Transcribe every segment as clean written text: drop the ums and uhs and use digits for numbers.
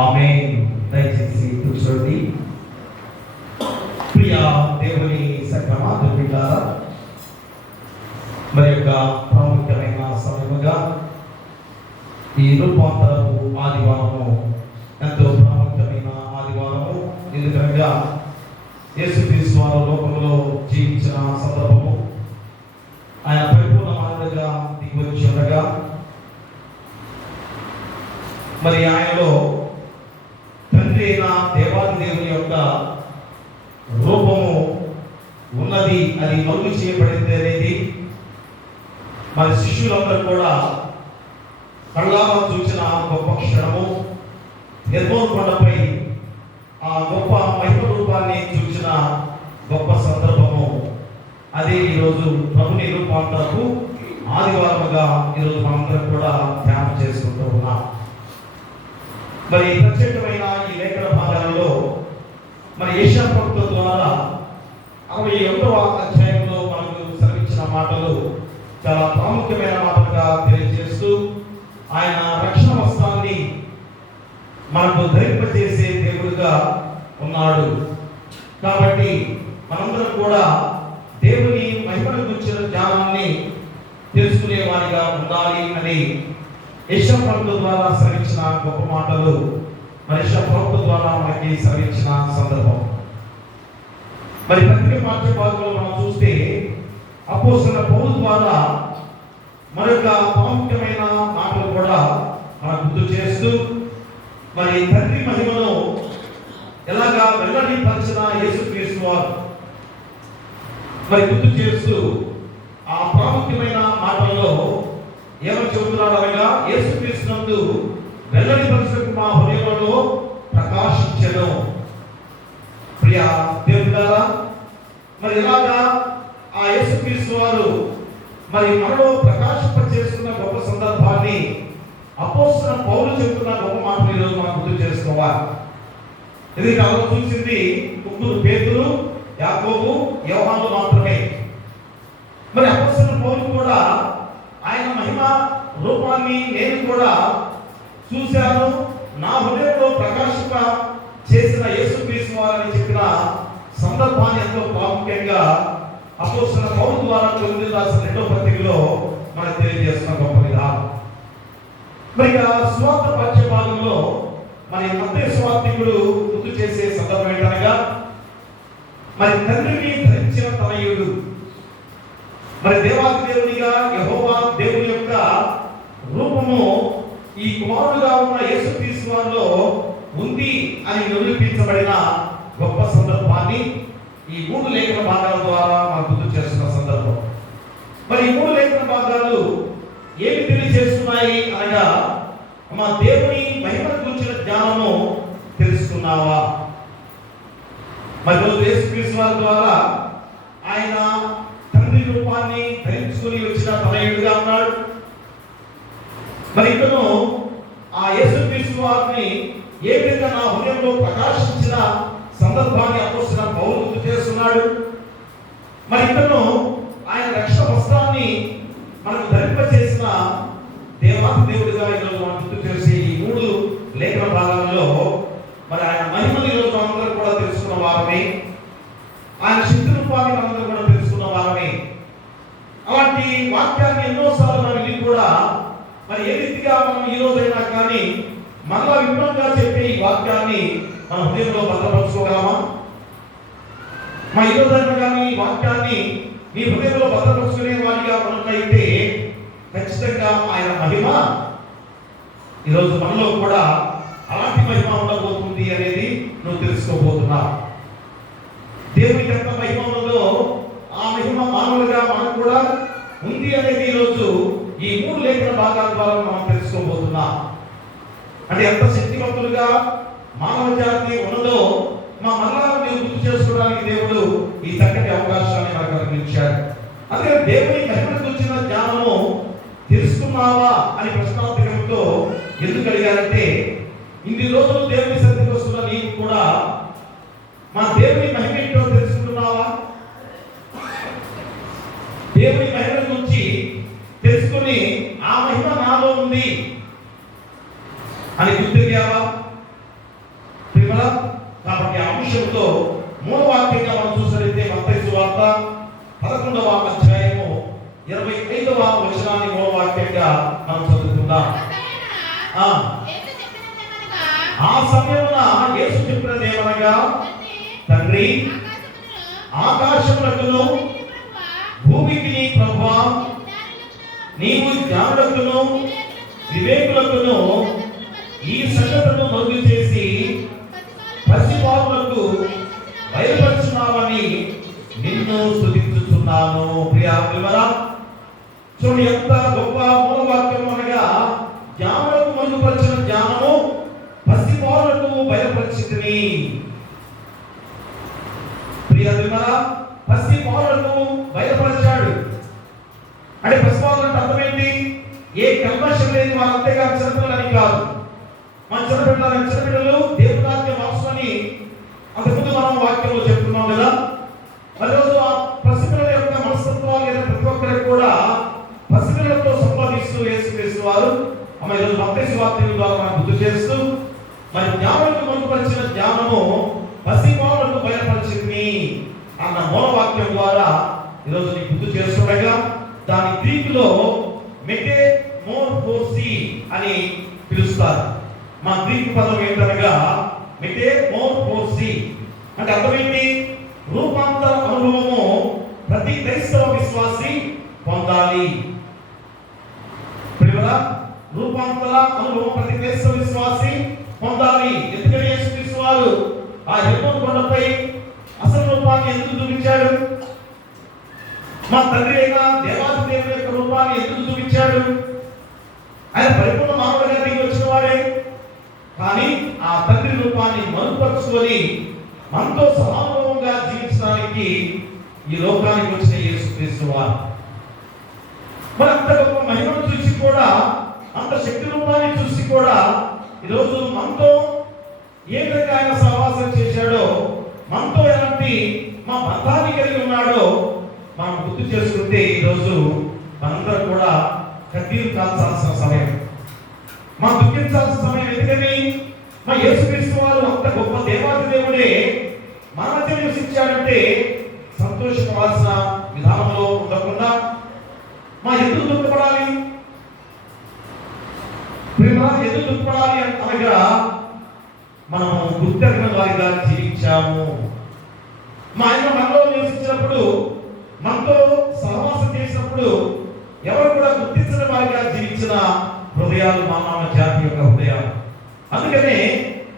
ఆమేన్. దయచేసి కూర్చోండి. ప్రియ దేవుని సక్రమాత బిడ్డలారా, మరి యొక్క ప్రాముఖ్యమైన సమయముగా ఈ రూపాంతరపు ఆదివారము ఎంతో ప్రాముఖ్యమైన ఆదివారము. ఎందుకనగా యేసుక్రీస్తు వారు లోకంలో జీవించిన సందర్భము, ఆయన పరిపూర్ణ మానవుడిగా దిగివచ్చి ఉండగా మరి ఆయనలో తండ్రి అయిన దేవాది దేవుని యొక్క రూపము ఉన్నది, అది మరుగు చేయబడింది అనేది మరి శిష్యులందరూ కూడా కళ్ళారా చూసిన గొప్ప క్షణము. హెర్మోన్ కొండపై ఆ గొప్ప మహిమ రూపాన్ని చూసిన గొప్ప సందర్భము. అదే ఈరోజు ప్రభుని రూపాంతరపు ఆదివారముగా ఈరోజు మనందరం కూడా ధ్యానం చేసుకుంటూ ఉన్నాం. మరి ప్రత్యేకమైన ఈ లేఖన భాగాలలో మరి యెషయా ప్రవక్త ద్వారా 61వ అధ్యాయంలో మనకు సెలవిచ్చిన మాటలు చాలా ప్రాముఖ్యమైన మాటలుగా తెలియజేస్తూ ఆయన రక్షణ వస్త్రాన్ని మనకు ధరింపజేసే దేవుడుగా ఉన్నాడు. కాబట్టి మనందరం కూడా దేవుని మహిమను గురించిన జ్ఞానాన్ని తెలుసుకునే వారిగా ఉండాలి అని యెషయా ప్రవక్త ద్వారా సెలవిచ్చిన గొప్ప మాటలు మరి యెషయా ప్రవక్త ద్వారా మనకి సెలవిచ్చిన సందర్భం. మరి పత్రిక పాఠ్య భాగంలో మనం చూస్తే అపోస్తలుడైన పౌలు ద్వారా మరొక ప్రాముఖ్యమైన మాటలు కూడా మనకు గుర్తు చేస్తూ మరి తండ్రి మహిమను ఎలాగా వెల్లడిపరిచిన యేసుక్రీస్తు వారు మరి గుర్తు చేస్తూ ఆ ప్రాముఖ్యమైన మాటల్లో ఏమని చెబుతున్నాడు అనగా, యేసుక్రీస్తు నందు వెల్లడిపరచుటకు మా హృదయంలో ప్రకాశించెను. ప్రియ దేవులారా, మరి ఇలాగా ఆ యేసుక్రీస్తు వారు మరి మనలో ప్రకాశింపజేస్తున్న గొప్ప సందర్భాన్ని అపోస్తలుడైన పౌలు చెబుతున్న గొప్ప మాటలు ఈరోజు మనం గుర్తు చేసుకోవాలి. ఇది కాలం చూసింది ముగ్గురు, పేతురు, యాకోబు, యోహాను మాత్రమే. మరి అపోస్తలుడైన పౌలు కూడా ఆయన మహిమ రూపాన్ని నేను కూడా చూశాను, నా హృదయంలో ప్రకాశింప చేసిన యేసుక్రీస్తు వారని చెప్పిన సందర్భాన్ని ఎంతో ప్రాముఖ్యంగా అపోస్తలుడైన పౌలు ద్వారా కొరింథీయులకు రాసిన 2వ పత్రికలో మనకు తెలియజేస్తున్న గొప్ప విధానం. మరి సువార్త పాఠ్య భాగంలో మరి మత్తయి సువార్తికుడు గుర్తు చేసే సందర్భం ఏంటనగా, మరి తండ్రిని ధరించిన తనయుడు, మరి దేవాది దేవునిగా యెహోవా దేవుని యొక్క రూపము ఈ కుమారుడుగా ఉన్న యేసుక్రీస్తు వారిలో ఉంది అని నిరూపించబడిన గొప్ప సందర్భాన్ని ఈ 3 లేఖన భాగాల ద్వారా మనం గుర్తు చేస్తున్న సందర్భం. మరి ఈ 3 లేఖన భాగాలు ఏమి తెలియజేస్తున్నాయి అనగా, మా దేవుని మహిమను గురించిన జ్ఞానము తెలుసుకున్నావా? మరి యేసుక్రీస్తు వారి ద్వారా ఆయన తండ్రి రూపాన్ని ధరించుకుని వచ్చిన తనయుడుగా ఉన్నాడు. మరి ఇతను ఆ యేసుక్రీస్తు వారిని ఏ విధంగా నా హృదయంలో ప్రకాశించిన సందర్భాన్ని అపోస్తలుడైన పౌలు గుర్తు చేస్తున్నాడు. మరి ఇతను ఆయన రక్షణ వస్త్రాన్ని మనకు ధరింపజేసిన దేవాది దేవుడిగా ఈరోజు మనం గుర్తు చేసి ఈ 3 లేఖన భాగాలలో మరి ఆయన మహిమను ఈరోజు మనందరం కూడా తెలుసుకున్న వారమే, ఆయన శక్తి రూపాన్ని మనందరం కూడా తెలుసుకున్న వారమే. అలాంటి వాక్యాన్ని ఎన్నోసార్లు మనం విని కూడా మరి ఏ రీతిగా మనం ఈ రోజైనా కానీ మనలో విపులంగా చెప్పే ఈ వాక్యాన్ని మన హృదయంలో భద్రపరచుకోగలమా? మా ఈ రోజైనా కానీ ఈ వాక్యాన్ని మీ హృదయంలో భద్రపరుచుకునే వారిగా ఉన్నట్లయితే ఖచ్చితంగా ఆయన మహిమ ఈరోజు మనలో కూడా అలాంటి మహిమ ఉండబోతుంది అనేది నువ్వు తెలుసుకోబోతున్నావు. దేవునికి ఎంత మహిమ ఉన్నదో ఆ మహిమ మానవులుగా మనకు కూడా ఉంది అనేది ఈరోజు ఈ 3 లేఖన భాగాల ద్వారా మనం తెలుసుకోబోతున్నాం. అంటే ఎంత శక్తివంతులుగా మానవ జాతి ఉన్నదో మనల్ని గుర్తు చేసుకోవడానికి దేవుడు ఈ చక్కటి అవకాశాన్ని మనకు కలిగించాడు. అందుకే దేవుని మహిమను గురించిన జ్ఞానము తెలుసుకున్నావా అని ప్రశ్నార్థకంతో ఎందుకు అడిగారంటే, ఇన్ని రోజులు దేవుని సన్నిధికి వస్తున్న నీకు కూడా మా దేవుని మహిమ ఏంటో తెలుసుకుంటున్నావా? దేవుని మహిమ గురించి తెలుసుకుని ఆ మహిమ నాలో ఉంది అని గుర్తిరిగావా? ప్రియమైన కాబట్టి ఆ అంశంతో మూలవాక్యంగా మనం చూసినట్లయితే మత్తయి సువార్త 11వ అధ్యాయము 25వ వచనాన్ని మూలవాక్యంగా మనం చదువుకుందాం. ఆ సమయమున యేసు చెప్పినదేమనగా, తండ్రి, ఆకాశములకును భూమికి ప్రభువా, నీవు జ్ఞానులకును వివేకులకును ఈ సంగతులను మరుగు చేసి పసిపాపులకు బయలుపరుచున్నావని నిన్ను స్తుతించుచున్నాను. ప్రియా చూడండి, ఎంత గొప్ప మూలవాక్యం అనగా, జ్ఞానులకు మరుగుపరిచిన జ్ఞానము పసిపాపులకు బయలుపరిచింది. ప్రియా పసిపాపులకు బయలుపరిచాడు అంటే పసిపాపులు అంటే అర్థం ఏంటి? ఏ కల్మషం లేని వారు, అంతేగా చిన్నపిల్లలని కాదు. మన చిన్నపిల్లలు దేవుని వాక్యం అవసరమని అంతకుముందు మనం వాక్యంలో చెప్తున్నాం కదా. మరి రోజు ఆ పసిపిల్లల యొక్క మనస్తత్వాలు లేదా ప్రతి ఒక్కరికి కూడా పసిపిల్లలతో సంపాదిస్తూ యేసుక్రీస్తు వారు ఈరోజు మత్తయి వాక్యం ద్వారా మనం గుర్తు చేస్తూ, మరి జ్ఞానులకు మరుగుపరిచిన జ్ఞానము పసిపాపులకు బయలుపరిచింది అన్న మూలవాక్యం ద్వారా ఈరోజు నీకు గుర్తు చేస్తుండగా, దాని గ్రీకులో మెటమోర్ఫోసి అని పిలుస్తారు. మా గ్రీకు పదం ఏంటనగా మెటమోర్ఫోసి అంటే అర్థం ఏంటి? రూపాంతర అనుభవము ప్రతి క్రైస్తవ విశ్వాసి పొందాలి. రూపాంతర అనుభవం ప్రతి క్రైస్తవ విశ్వాసి పొందాలి. ఎందుకని యేసుక్రీస్తు వారు ఆ హెర్మోన్ కొండపై అసలు రూపాన్ని ఎందుకు చూపించాడు? మా తండ్రి అయిన దేవాది దేవుని యొక్క రూపాన్ని ఎందుకు చూపించాడు? ఆయన పరిపూర్ణ మానవుడిగా దిగి వచ్చిన వాడే. కానీ ఆ తండ్రి రూపాన్ని మరుపరుచుకొని మనతో సమానుభవంగా జీవించడానికి ఈ లోకానికి వచ్చిన యేసుక్రీస్తు వారు మరి అంత గొప్ప మహిమను చూసి కూడా, అంత శక్తి రూపాన్ని చూసి కూడా ఈరోజు మనతో ఏ విధంగా ఆయన సహవాసం చేశాడో, మనతో ఎలాంటి మా బంధాన్ని కలిగి ఉన్నాడో మనం గుర్తు చేసుకుంటే ఈరోజు మనందరూ కూడా కన్నీరు కాల్చాల్సిన సమయం, మనం దుఃఖించాల్సిన సమయం. ఎందుకని మా యేసుక్రీస్తు వారు అంత గొప్ప దేవాది దేవుడే మన మధ్య నివసించాడంటే సంతోషపడాల్సిన విధానంలో ఉండకుండా మా ఎందుకు దుఃఖపడాలి? ఎందుకు దుఃఖపడాలి అనగా, మనము కృతజ్ఞ వారిగా జీవించాము. మా ఆయన మనలో నివసించినప్పుడు, మనతో సహవాసం చేసినప్పుడు ఎవరు కూడా గుర్తించిన వారిగా జీవించిన హృదయాలు మానవ జాతి యొక్క హృదయాలు. అందుకనే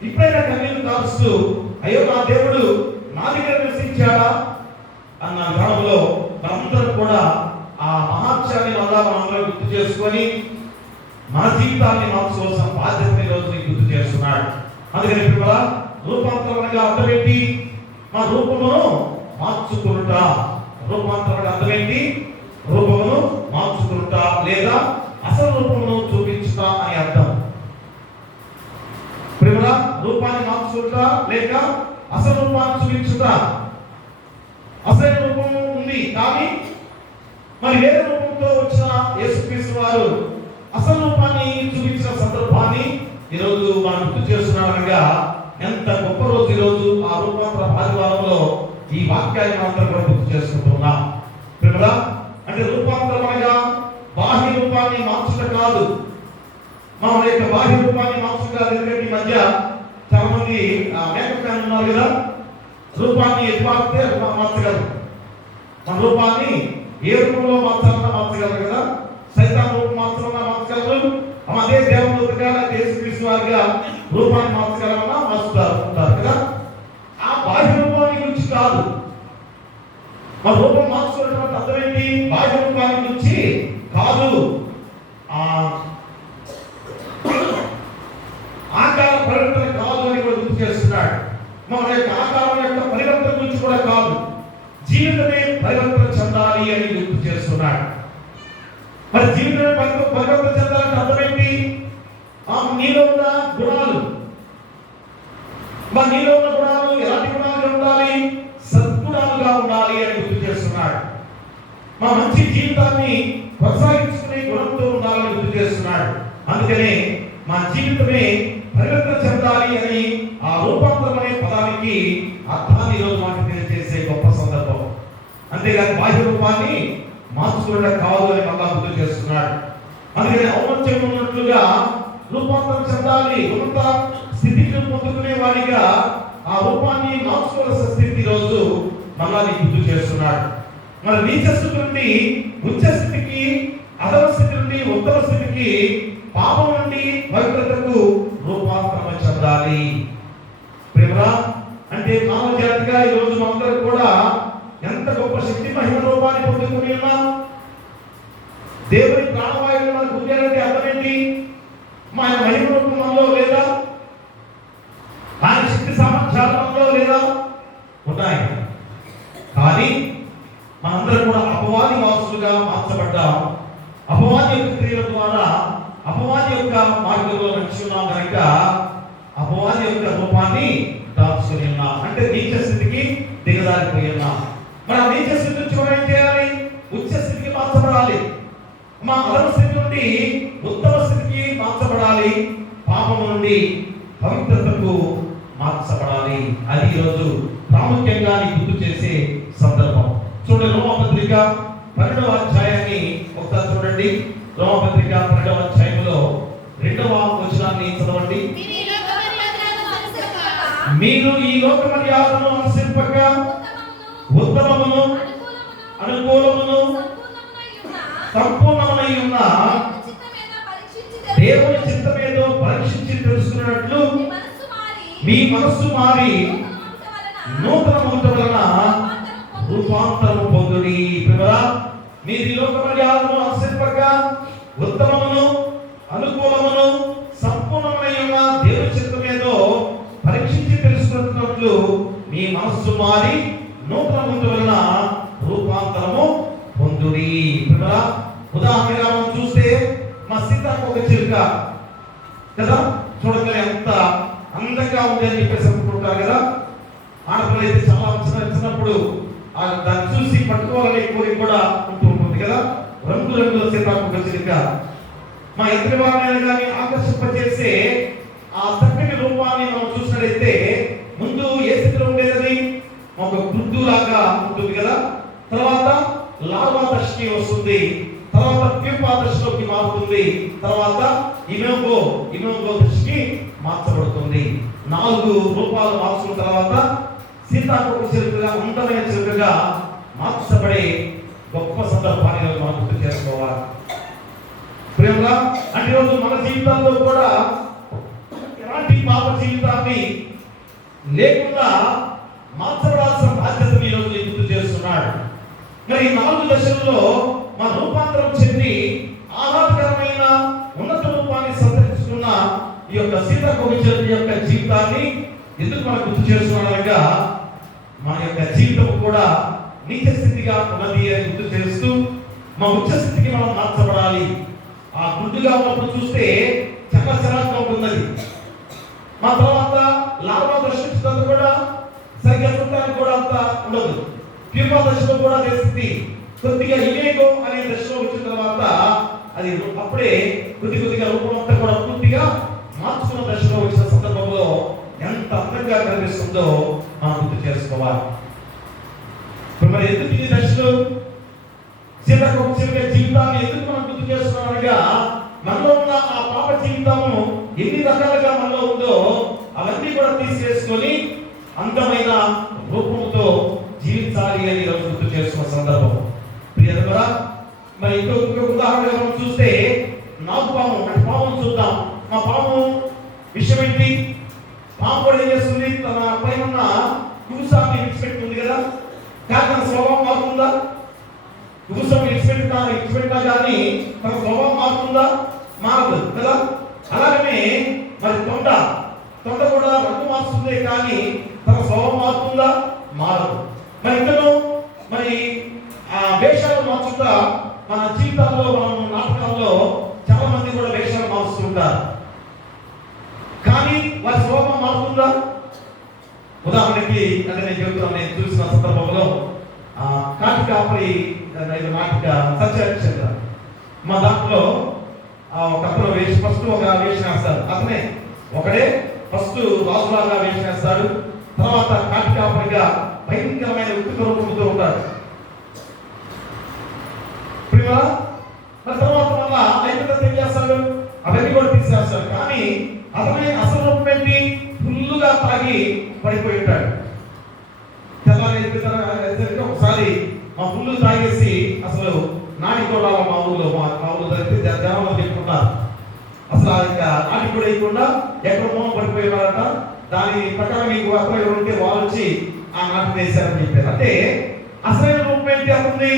ఇప్పుడైనా కన్నీళ్లు కారుస్తూ, అయ్యో నా దేవుడు నా దగ్గర నివసించాడా అన్న విధానంలో మనందరం కూడా ఆ మహాత్యాన్ని వల్ల మనందరం గుర్తు చేసుకొని మన జీవితాన్ని మార్చుకోవాల్సిన బాధ్యతని ఈరోజు గుర్తు చేస్తున్నాడు. అందుకని ఇప్పుడు రూపాంతరంగా అర్థం ఏంటి? మా రూపమును మార్చుకునుట. రూపాంతరం అర్థం ఏంటి? రూపమును మార్చుకునుట లేదా అసలు రూపమును చూపించుట అని అర్థం. ప్రేమ రూపాన్ని మార్చుకునుట లేక అసలు రూపాన్ని చూపించుట. అసలు రూపము ఉంది కానీ మరి వేరే రూపంతో వచ్చిన యేసుక్రీస్తు వారు అసలు రూపాన్ని చూపించిన సందర్భాన్ని ఈరోజు మనం గుర్తు చేస్తున్నామనగా, ఎంత గొప్ప రోజు ఈరోజు ఆ రూపాంతర ఆదివారంలో ఈ వాక్యాన్ని మాత్రం కూడా గుర్తు చేసుకుంటున్నాం. అంటే రూపాంతరం అనగా బాహ్య రూపాన్ని మార్చుట కాదు, మన యొక్క బాహ్య రూపాన్ని మార్చుట. ఎందుకంటే ఈ మధ్య చాలా మంది మేకప్ మ్యాన్ ఉన్నారు కదా, రూపాన్ని ఎదుపారితే మార్చగలరు. మన రూపాన్ని ఏ రూపంలో మార్చాలన్నా మార్చగలరు కదా. సైతాన్ రూపం మార్చాలన్నా మార్చగలరు. అదే దేవదూతగా యేసుక్రీస్తు వారిగా రూపాన్ని మార్చగలమన్నా మార్చుతారు కదా. ఆ బాహ్య రూపాన్ని గురించి కాదు, మన రూపం మార్చుకున్నటువంటి అర్థం ఏంటి? బాహ్య రూపాన్ని గురించి కాదు, ఆకార పరివర్తన కాదు అని కూడా గుర్తు చేస్తున్నాడు. మన యొక్క ఆకారం యొక్క పరివర్తన గురించి కూడా కాదు, జీవితమే పరివర్తన చెందాలి అని గుర్తు చేస్తున్నాడు. మరి జీవితమే పరివర్తన చెందాలంటే అర్థం ఏంటి? నీలో ఉన్న గుణాలు, మరి నీలో ఉన్న గుణాలు ఎలాంటి గుణాలుగా ఉండాలి? సద్గుణాలుగా ఉండాలి అని గుర్తు చేస్తున్నాడు. మా మంచి జీవితాన్ని కొనసాగించుకునే గుణంతో ఉండాలని గుర్తు చేస్తున్నాడు. అందుకనే మా జీవితమే పరివర్తన చెందాలి అని ఆ రూపాంతరం అనే పదానికి అర్థాన్ని ఈరోజు మనకు తెలియజేసే గొప్ప సందర్భం. అంతేగాని బాహ్య రూపాన్ని మార్చుకోవడం కాదు అని మళ్ళా గుర్తు చేస్తున్నాడు. అందుకని ఔన్నత్యం ఉన్నట్లుగా రూపాంతరం చెందాలి, ఉన్నత స్థితికి పొందుకునే వాడిగా ఆ రూపాన్ని మార్చుకోవాల్సిన స్థితి రోజు మళ్ళా గుర్తు చేస్తున్నాడు. మన నీచ స్థితి నుండి ఉచ్చ స్థితికి, అధమ స్థితి నుండి ఉత్తమ స్థితికి, పాపం నుండి పవిత్రతకు రూపాంతరం చెందాలి. ప్రేమరా అంటే మానవ జాతిగా ఈ రోజు మనందరూ కూడా ఎంత గొప్ప శక్తి మహిమ రూపాన్ని పొందుకుని ఉన్నాం. దేవుని ప్రాణవాయువులు మనకు ఉండాలంటే అర్థమేంటి? ఆయన మహిమ రూపం మనలో లేదా? ఆయన శక్తి సామర్థ్యాలు మనలో లేదా? ఉన్నాయి. కానీ మనందరం కూడా అపవాది వారసులుగా మార్చబడ్డాం. అపవాది యొక్క క్రియల ద్వారా అపవాది యొక్క మార్గంలో నడుచున్నాం కనుక అపవాది యొక్క రూపాన్ని దాచుకుని ఉన్నాం. అంటే నీచ స్థితికి దిగజారిపోయి ఉన్నాం. మన నీచ స్థితి నుంచి మనం ఏం చేయాలి? ఉచ్చ స్థితికి మార్చబడాలి. మా అధమ స్థితి నుండి ఉత్తమ స్థితికి మార్చబడాలి. పాపం నుండి పవిత్రతకు మార్చబడాలి. అది ఈరోజు ప్రాముఖ్యంగా గుర్తు చేసే సందర్భం. చూడండి, రోమపత్రిక 12వ అధ్యాయాన్ని ఒకసారి చూడండి. రోమపత్రిక 12వ అధ్యాయంలో 2వ వచనాన్ని చదవండి. మీరు ఈ లోక మర్యాదను అనుసరింపక ఉత్తమమును అనుకూలమును సంపూర్ణమై ఉన్న దేవుని చిత్తమేదో పరీక్షించి తెలుసుకున్నట్లు మీ మనస్సు మారి నూతనమవుట వలన రూపాంతరము పొందుడి. మీరు ఈ లోక మర్యాదను అనుసరింపక ఉత్తమమును అనుకూలమును సంపూర్ణమై ఉన్న దేవుని చిత్తమేదో పరీక్షించి తెలుసుకున్నట్లు మీ మనస్సు మారి నూతనమవుట వలన రూపాంతరము పొందుడి. ఉదాహరణగా మనం చూస్తే మా సీతాకోక చిలుక కదా, చూడగానే ఎంత అందంగా ఉంది అని చెప్పేసి అనుకుంటుంటారు కదా. ఆడపిల్ల అయితే చాలా చిన్నప్పుడు దాన్ని చూసి పట్టుకోవాలనే కోరిక కూడా ఉంటూ ఉంటుంది కదా. రంగురంగుల సీతాకోక చిలుక మా ఎదుటి వారిని కానీ ఆకర్షింపజేసే ఆ చక్కని రూపాన్ని మనం చూసినట్లయితే ముందు ఏ స్థితిలో ఉండేది? ఒక గుడ్డులాగా ఉంటుంది కదా. తర్వాత లార్వా దశకి వస్తుంది, తర్వాత ప్యూపా దశలోకి మారుతుంది, తర్వాత ఇమోగో దశకి మార్చబడుతుంది. 4 రూపాలు మార్చుకున్న తర్వాత సీతాకోక చిలుకగా, అందమైన చిలుకగా మార్చబడే గొప్ప సందర్భాన్ని మనం గుర్తు చేసుకోవాలి. ప్రేమగా అంటే రోజు మన జీవితాల్లో కూడా ఎలాంటి పాప జీవితాన్ని లేకుండా మార్చబడాల్సిన బాధ్యతను ఈరోజు గుర్తు చేస్తున్నాడు. మరి 4 దశల్లో మన రూపాంతరం చెంది ఆహ్లాదకరమైన ఉన్నత రూపాన్ని సంతరించుకున్న ఈ యొక్క సీతాకోక చిలుక యొక్క జీవితాన్ని ఎందుకు మనం గుర్తు చేస్తున్నాడనగా మన యొక్క జీవితం కూడా నీచ స్థితిగా ఉన్నది అని గుర్తు చేస్తూ మా ఉచ్చ స్థితికి మనం మార్చబడాలి. ఆ గుడ్డుగా ఉన్నప్పుడు చూస్తే చాలా చిరాకుగా ఉంటుంది. మా తర్వాత లార్వా దశ కూడా సరిగ్గా చూడటానికి కూడా అంత ఉండదు. ప్యూపా దశలో కూడా అదే స్థితి. కొద్దిగా ఇమేగో అనే దశలో వచ్చిన తర్వాత అది అప్పుడే కొద్దిగా రూపం అంతా కూడా పూర్తిగా మార్చుకున్న దశలో వచ్చిన సందర్భంలో ఎంత అందంగా కనిపిస్తుందో మనం గుర్తు చేసుకోవాలి. మరి ఎందుకు ఈ దశలో సీతాకోక చిలుక జీవితాన్ని ఎందుకు మనం గుర్తు చేస్తున్నామనగా మనలో ఉన్న ఆ పాప జీవితము ఎన్ని రకాలుగా మనలో ఉందో అవన్నీ కూడా తీసేసుకొని అందమైన రూపంతో జీవించాలి అని ఈరోజు గుర్తు చేస్తున్న సందర్భం. ప్రియతమరా, మరి ఇంకొక ఉదాహరణగా మనం చూస్తే నాగుపాము అంటే పాము చూద్దాం. మా పాము విషయం ఏంటి? పాము కూడా ఏం చేస్తుంది? తన పైన ఉన్న కుబుసాన్ని విడిచిపెట్టుతుంది కదా. కానీ తన స్వభావం మారుతుందా? కుబుసం విడిచిపెట్టినా కానీ తన స్వభావం మారుతుందా? మారదు కదా. అలాగనే మరి తొండ కూడా రంగు మారుతుందే కానీ తన స్వభావం మారుతుందా? మారదు. మరి ఇందులో మరి ఆ వేషాలు మార్చుతా మన జీవితాల్లో, మనం నాటకాల్లో చాలా మంది కూడా వేషాలు మారుస్తుంటారు. కానీ వారి స్వభావం మారుతుందా? ఉదాహరణకి అంటే నేను చెబుతాను, నేను చూసిన సందర్భంలో కాటికాపరి నాటిక సత్యచంద్ర మా దాంట్లో ఒక అతను ఫస్ట్ ఒక వేషం వేస్తారు. అతనే ఒకడే ఫస్ట్ రాజులాగా వేసేస్తాడు, తర్వాత కాటికాపరిగా భయంకరమైన ఉత్తుక రూపంతో ఉంటాడు. తర్వాత మళ్ళా అయిపోతే ఏం చేస్తాడు, అవన్నీ కూడా తీసేస్తాడు. కానీ అతని అసలు రూపం ఏంటి, ఫుల్లుగా తాగి పడిపోయి ఉంటాడు. తెల్లారి ఒకసారి మా ఫుల్లు తాగేసి అసలు నాటి కూడా మా ఊళ్ళో జరిగితే జనంలో చెప్పుకుంటారు, అసలు ఇంకా నాటి కూడా వేయకుండా ఎక్కడ మోహం పడిపోయేవారట. దాని ప్రకారం మీకు అక్కడ ఉంటే వాళ్ళు వచ్చి ఆ నాటి వేశారని చెప్పారు. అంటే అసలైన రూపం ఏంటి అతన్ని,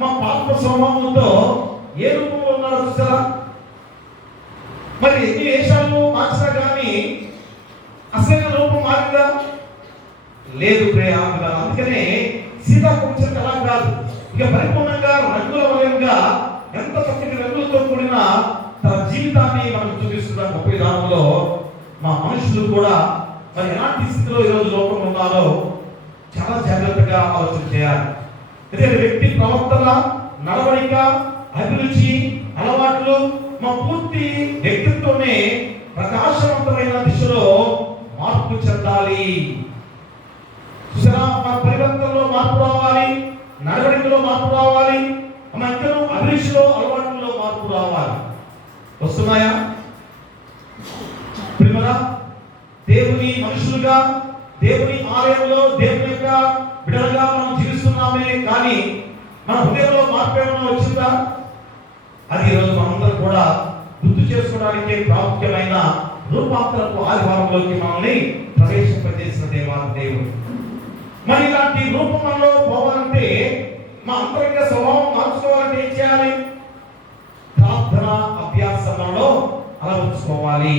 మా పాప స్వభావంతో ఏ రూపంలో ఉన్నారో చూసారా. మరి ఎన్ని వేషాలు మార్చినా కానీ అసలైన రూపం మారిందా లేదు ప్రియ. అందుకనే సీతాకోచరికి అలా కాదు, ఇక పరిపూర్ణంగా రంగుల వలయంగా ఎంత చక్కటి రంగులతో కూడిన తన జీవితాన్ని మనం చూపిస్తున్న గొప్ప విధానంలో మా మనుషులు కూడా మరి ఎలాంటి స్థితిలో ఈరోజు లోకంలో ఉన్నారో చాలా జాగ్రత్తగా ఆలోచన చేయాలి. ఎందుకంటే వ్యక్తి ప్రవర్తన, నడవడిక, అభిరుచి, అలవాట్లు మా పూర్తి వ్యక్తిత్వమే ప్రకాశవంతమైన దిశలో మార్పు చెందాలి. చూసారా, మన పరివర్తనలో మార్పు రావాలి, నడవడికలో మార్పు రావాలి, మన ఇద్దరు అభిరుచిలో, అలవాట్లలో మార్పు రావాలి. వస్తున్నాయా ప్రియరా? దేవుని మనుషులుగా, దేవుని ఆలయంలో దేవుని యొక్క బిడ్డలుగా మనం జీవిస్తున్నామే, కానీ మన హృదయంలో మార్పు ఏమైనా వచ్చిందా? అది ఈరోజు మనందరం కూడా గుర్తు చేసుకోవడానికి ప్రాముఖ్యమైన రూపాంతరపు ఆదివారంలోకి మనల్ని ప్రవేశింపజేసిన దేవుడు. మరి ఇలాంటి రూపంలో పోవాలంటే మా అంతరంగ స్వభావం మార్చుకోవాలంటే ఏం చేయాలి? ప్రార్థన అభ్యాసంలో అలవర్చుకోవాలి.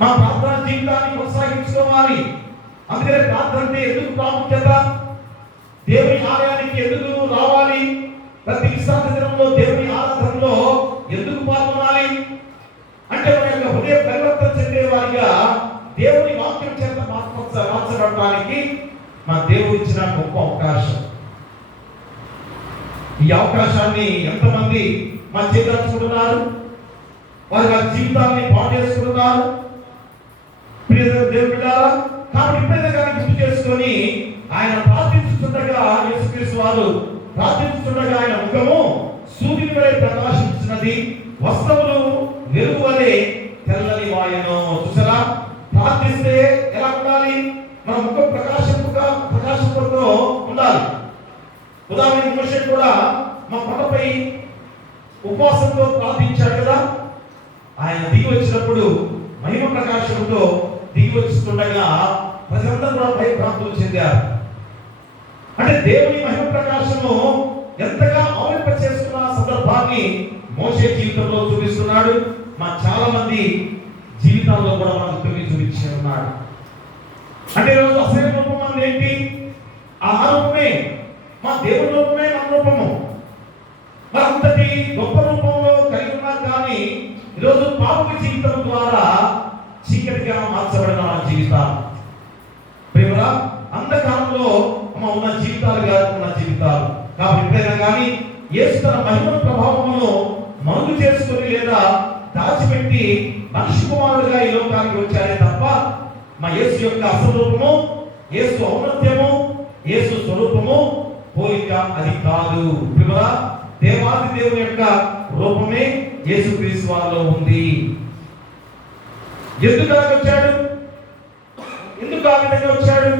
మా ప్రార్థన జీవితాన్ని కొనసాగించుకోవాలి. అందుకనే ప్రార్థన అంటే ఎందుకు ప్రాముఖ్యత, దేవుని ఆలయానికి ఎందుకు రావాలి, ప్రతి విశ్రాంతి దినంలో దేవుని ఆరాధనలో ఎందుకు పాల్గొనాలి అంటే మన యొక్క హృదయ పరివర్తన చెందే వారిగా దేవుని వాక్యం చేత మార్చబడటానికి మన దేవుడు ఇచ్చిన గొప్ప అవకాశం. ఈ అవకాశాన్ని ఎంతమంది మన చేదర్చుకుంటున్నారు, వారి జీవితాన్ని బాగు చేసుకుంటున్నారు దేవుడు బిడ్డలారా. కాబట్టి ఇప్పుడైతే కానీ గుర్తు చేసుకొని ఆయన ప్రార్థించుతుండగా, యేసుక్రీస్తు వారు ప్రార్థించుతుండగా ఆయన ముఖము సూర్యుని వలె ప్రకాశించినది, వస్త్రములు వెలుగు వలె తెల్లని వాయను. చూసారా, ప్రార్థిస్తే ఎలా ఉండాలి? మన ముఖం ప్రకాశంతో ఉండాలి. ఉదాహరణకి మోషే కూడా మా కొండపై ఉపవాసంతో ప్రార్థించాడు కదా, ఆయన దిగి వచ్చినప్పుడు మహిమ ప్రకాశంతో దిగి వచ్చిస్తుండగా ప్రజలందరూ కూడా భయభ్రాంతులు చెందారు. అంటే దేవుని మహిమ ప్రకాశము ఎంతగా ఆవింప చేసుకున్న సందర్భాన్ని మోషే జీవితంలో చూపిస్తున్నాడు. మా చాలా మంది జీవితాల్లో కూడా మనకు చూపించి ఉన్నాడు. అంటే ఈరోజు అసలు రూపం అనేది ఏంటి? ఆ రూపమే మా దేవుడి రూపమే, మన రూపము. మరి అంతటి గొప్ప రూపంలో కలిగి ఉన్నారు, కానీ ఈరోజు పాపక జీవితం ద్వారా చీకటిగా మార్చబడిన మన జీవితాలు ప్రేమరా, అంధకారంలో ఉన్న జీవితాలుగా ఉన్న జీవితాలు. కాబట్టి ఎప్పుడైనా కానీ యేసు తన మహిమ ప్రభావమును మరుగు చేసుకుని లేదా దాచిపెట్టి మనిషి కుమారుడుగా ఈ లోకానికి వచ్చారే తప్ప మా యేసు యొక్క అసలు రూపము, యేసు ఔన్నత్యము, యేసు స్వరూపము పోలిక అది కాదు. దేవాది దేవుని యొక్క రూపమే యేసుక్రీస్తు వారిలో ఉంది. ఎందుకు వచ్చాడు? ఎందుకు ఆ విధంగా వచ్చాడు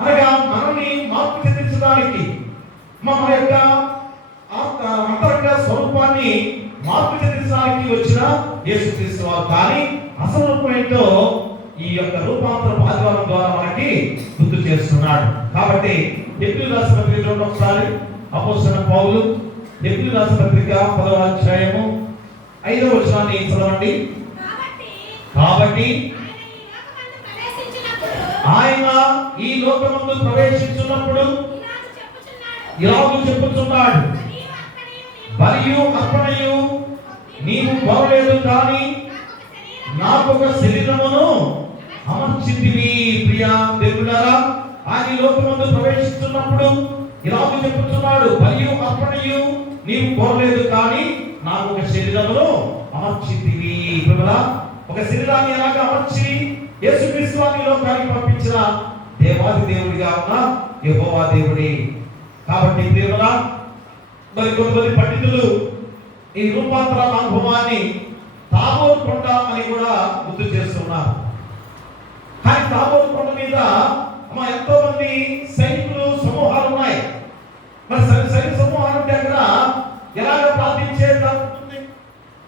అనగా మనల్ని మార్పు చెందించడానికి, మన యొక్క అంతరంగ స్వరూపాన్ని మార్పు చెందించడానికి వచ్చిన యేసుక్రీస్తు వారు. కానీ అసలు రూపం ఏంటో ఈ యొక్క రూపాంతర ఆదివారం ద్వారా మనకి గుర్తు చేస్తున్నాడు. కాబట్టి హెబ్రీయుల రాసిన పత్రిక చూడండి ఒకసారి. అపోస్తలుడైన పౌలు హెబ్రీయుల రాసిన పత్రిక 10వ అధ్యాయము 5వ వచనాన్ని చదవండి. కాబట్టి ఆయన ఈ లోకమందు ప్రవేశించున్నప్పుడు ఇలాగూ చెప్పుచున్నాడు, మరియు అర్పణయు నీవు కోరలేదు, కానీ నాకొక శరీరమును అమర్చితివి. ప్రియా దేవుడారా, ఆయన ఈ లోకమందు ప్రవేశిస్తున్నప్పుడు ఇలాగూ చెప్పుచున్నాడు, మరియు అర్పణయు నీవు కోరలేదు, కానీ నాకు ఒక శరీరమును అమర్చితివి. ఒక శరీరాన్ని ఎలాగ అమర్చి యేసుక్రీస్తు వారిని లోకానికి పంపించిన దేవాది దేవుడిగా ఉన్న యెహోవా దేవుడి. కాబట్టి దేవుడా, మరి కొంతమంది పండితులు ఈ రూపాంతర అనుభవాన్ని తాబోరు కొండ అని కూడా గుర్తు చేస్తున్నారు. కానీ తాబోరు కొండ మీద ఎంతో మంది సైనికులు సమూహాలు ఉన్నాయి. మరి సైనిక సమూహాలు ఉంటే అక్కడ ఎలాగ ప్రార్థించేది ఉంటుంది?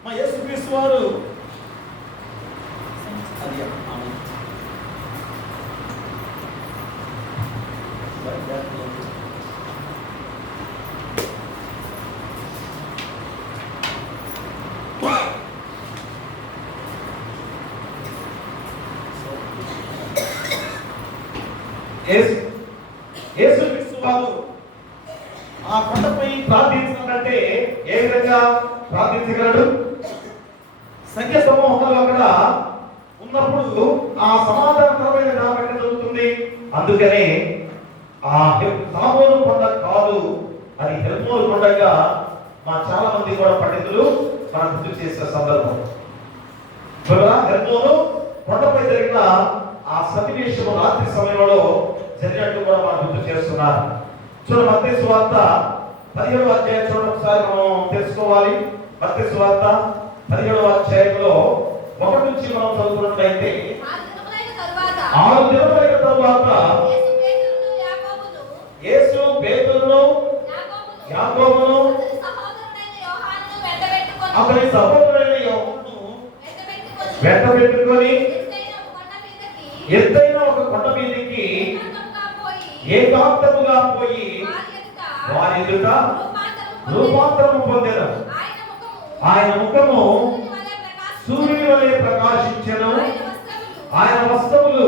మా యేసుక్రీస్తు వారు యేసుక్రీస్తు వారు ఆ కొండపై ప్రార్థించాలంటే ఏ విధంగా ప్రార్థించగలడు? సంఖ్య సమూహంలో అక్కడ ఉన్నప్పుడు ఆ సమాధానకరమైన విధానం ఎక్కడ జరుగుతుంది? అందుకనే ఆ తాబోరు కొండ కాదు, అది హెర్మోను కొండగా చాలా మంది కూడా పండితులు మనం గుర్తు చేసిన సందర్భం. హెర్మోను కొండపై జరిగిన ఆ సన్నివేశము రాత్రి సమయంలో జరిగినట్టు కూడా మనం గుర్తు చేస్తున్నారు. చూడండి, మత్తయి సువార్త 17వ అధ్యాయం చూడండి, ఒకసారి మనం తెలుసుకోవాలి. మత్తయి సువార్త 17వ అధ్యాయంలో 1 నుంచి మనం చదువుకున్నట్లయితే 6 దినములైన తరువాత యేసు పేతురును యాకోబును అతని సహోదరుడైన యోహానును వెంటబెట్టుకొని ఎత్తైన ఒక కొండ మీదకి ఏకాంతముగా పోయి వారి ఎదుట రూపాంతరము పొందెను. ఆయన ముఖము సూర్యుని వలె ప్రకాశించెను, ఆయన వస్త్రములు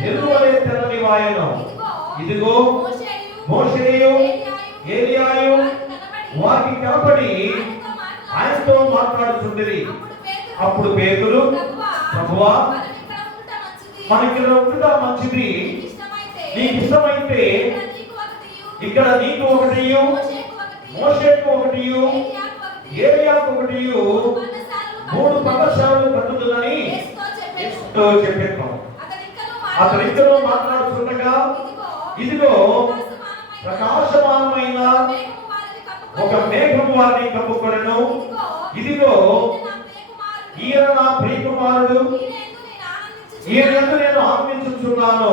వెలుగు వలె తెల్లనివాయెను. ఇదిగో మోషేయు ఏలియాయు వారికి కనపడి ఆయనతో మాట్లాడుచుండిరి. అప్పుడు పేతురు, ప్రభువా, మనకి ఉండుట మంచిది, నీకు ఇష్టమైతే ఇక్కడ నీకు ఒకటియు, మోషేకు ఒకటియు, ఏలియాకు ఒకటియు 3 పర్ణశాలలు కట్టుదునని చెప్పాను. అతను ఇంకనూ మాట్లాడుతుండగా ఇదిగో ప్రకాశమానమైన ఒక మేఘము వారిని కప్పుకొనెను. ఇదిగో ఈయన నా ప్రియకుమారుడు, ఈయనందు నేను ఆనందించుచున్నాను,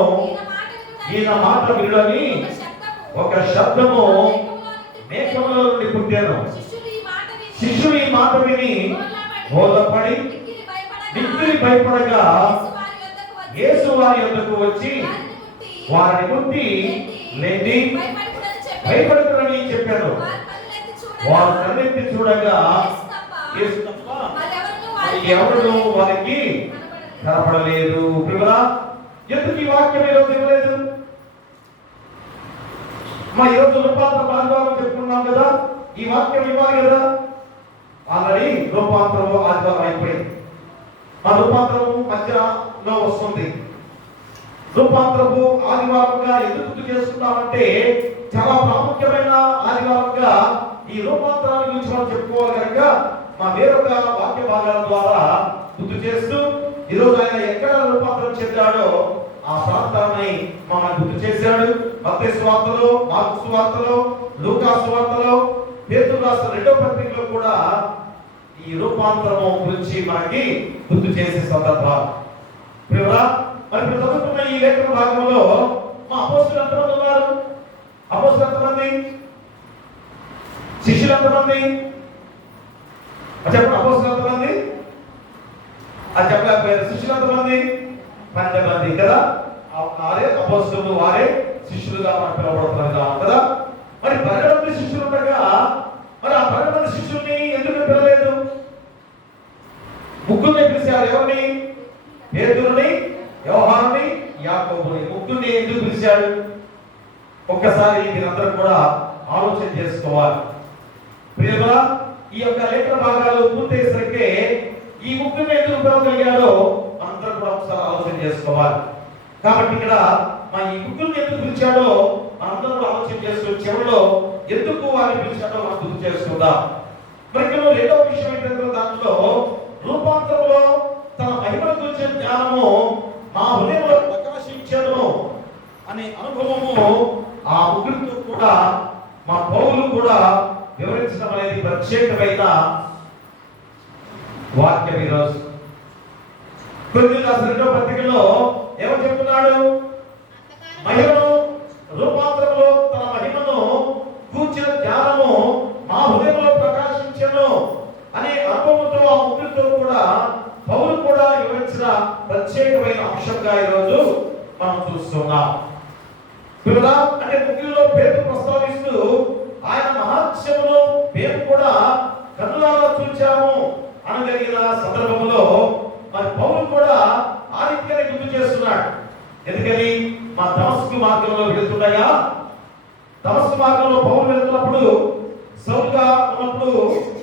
ఈయన మాట వినుడని ఒక శబ్దము మేఘములో నుండి పుట్టాను. శిష్యులు ఈ మాట విని బోధపడి మిక్కిలి భయపడగా యేసు వారి యొద్దకు వచ్చి వారిని ముట్టి లేచి భయపడుతున్నని చెప్పాను. వారు కన్నెత్తి చూడగా యేసు తప్ప ఎవరు వారికి కనపడలేదు. ఎందుకు ఈ వాక్యం ఈరోజు ఇవ్వలేదు? ఈరోజు రూపాంతర ఆదివారం చెప్పుకున్నాం కదా, ఈ వాక్యం ఇవ్వాలి కదా. ఆల్రెడీ రూపాంతరం ఆదివారం అయిపోయింది. రూపాంతరము మధ్యలో వస్తుంది. రూపాంతరపు ఆదివారంగా ఎందుకు గుర్తు చేసుకున్నామంటే చాలా ప్రాముఖ్యమైన ఆదివారంగా ఈ రూపాంతరాన్ని గురించి మనం చెప్పుకోవాలి కనుక వేరొక వాక్య భాగాల ద్వారా గుర్తు చేస్తూ ఈరోజు ఆయన ఎక్కడ రూపాంతరం చెందాడో ఆ ప్రాంతాన్ని మనం గుర్తు చేశాడు. మత్తయి సువార్తలో, మార్కు సువార్తలో, లూకా సువార్తలో, పేతురు రాసిన 2వ పత్రికలో కూడా ఈ రూపాంతరము గురించి మనకి గుర్తు చేసే సందర్భాలు. మరి చదువుతున్న ఈ లేఖన భాగంలో అపోస్తలులు ఎంతమంది ఉన్నారు? అపోస్తలులు ఎంతమంది? శిష్యులు ఎంతమంది? చెప్పండి. అపోస్తలులు ఎంతమంది? అది చెప్పలేకపోయారు. శిష్యులు ఎంతమంది? 12 మంది కదా. వారే అపోస్తలులు, వారే శిష్యులుగా మనం పిలవబడుతున్నారు కదా. మరి 12 మంది శిష్యులు ఉండగా మరి ఆ 12 మంది శిష్యుల్ని ఎందుకు పిలవలేదు? ముగ్గురిని పిలిచారు. ఎవరిని? పేతురుని, యోహానుని, యాకోబుని. ముగ్గురిని ఎందుకు పిలిచాడు? ఒక్కసారి మీరందరూ కూడా ఆలోచన చేసుకోవాలి. ప్రియరా, ఈ యొక్క లేఖన భాగాలు పూర్తయ్యేసరికి ఈ ముగ్గురిని ఎందుకు పిలవగలిగాడో అందరూ కూడా ఒకసారి ఆలోచన చేసుకోవాలి. కాబట్టి ఇక్కడ ఈ ముగ్గురిని ఎందుకు పిలిచాడో అందరూ ఆలోచన చేసుకుని చివరిలో ఎందుకు వారిని పిలిచాడో మనం గుర్తు చేసుకుందాం. మరి ఇక్కడ 2వ విషయం ఏంటంటే దాంట్లో రూపాంతరంలో తన మహిమను గురించిన జ్ఞానము మా హృదయంలో ప్రకాశించను అనే అనుభవము ఆ ముగ్గురితో కూడా మా పౌలు కూడా వివరించడం అనేది ప్రత్యేకమైన వాక్యం. ఈరోజు కొరింథీయులకు రాసిన 2వ పత్రికలో ఏమని చెప్తున్నాడు? మహిమను రూపాంతరంలో తన మహిమను కూర్చిన జ్ఞానము మా హృదయంలో ప్రకాశించను అనే అనుభవంతో ఆ ముగ్గురితో కూడా పౌలు కూడా వివరించిన ప్రత్యేకమైన అంశంగా ఈరోజు మనం చూస్తున్నాం. అంటే ముగ్గురిలో పేరు ప్రస్తావిస్తూ ఆయన మహాత్మ్యమును మేము కూడా కన్నులారా చూచాము అనగలిగిన సందర్భంలో మరి పౌలు కూడా ఆ రీతిగానే గుర్తు చేస్తున్నాడు. ఎందుకని మా దమస్కు మార్గంలో వెళ్తుండగా, దమస్కు మార్గంలో పౌలు వెళ్తున్నప్పుడు, సౌలుగా ఉన్నప్పుడు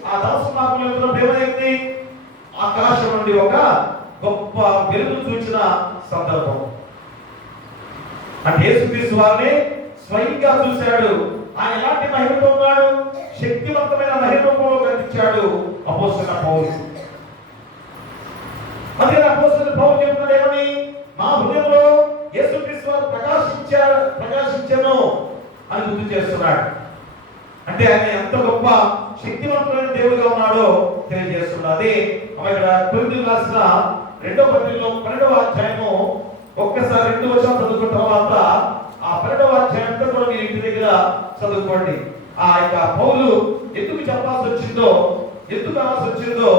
ఆ దమస్కు మార్గంలో వెళ్తున్నప్పుడు ఏమైంది? ఆకాశం నుండి ఒక గొప్ప వెలుగు చూచిన సందర్భం. అంటే యేసుక్రీస్తు వారిని స్వయంగా చూశాడు. ఆయన ఎలాంటి మహిమతో ఉన్నాడు? శక్తివంతమైన మహిమలో కనిపించాడు అపోస్తలుడైన పౌలు. అందుకని అపోస్తలుడైన పౌలు చెప్తున్నాడు ఏమని? మా హృదయంలో యేసుక్రీస్తు వారు ప్రకాశించను అని గుర్తు చేస్తున్నాడు. అంటే ఆయన ఎంత గొప్ప శక్తివంతమైన దేవుడిగా ఉన్నాడో తెలియజేస్తున్నాడు. అదే ఇక్కడ కొరింథీయులకు రాసిన 2వ పత్రికలో 12వ అధ్యాయము ఒక్కసారి 2 వచనాలు చదువుకున్న తర్వాత ఆ 12వ అధ్యాయంతో కూడా మీరు ఇంటి దగ్గర చదువుకోండి. ఆ యొక్క పౌలు ఎందుకు చెప్పాల్సి వచ్చిందో, ఎందుకు అనాల్సి వచ్చిందో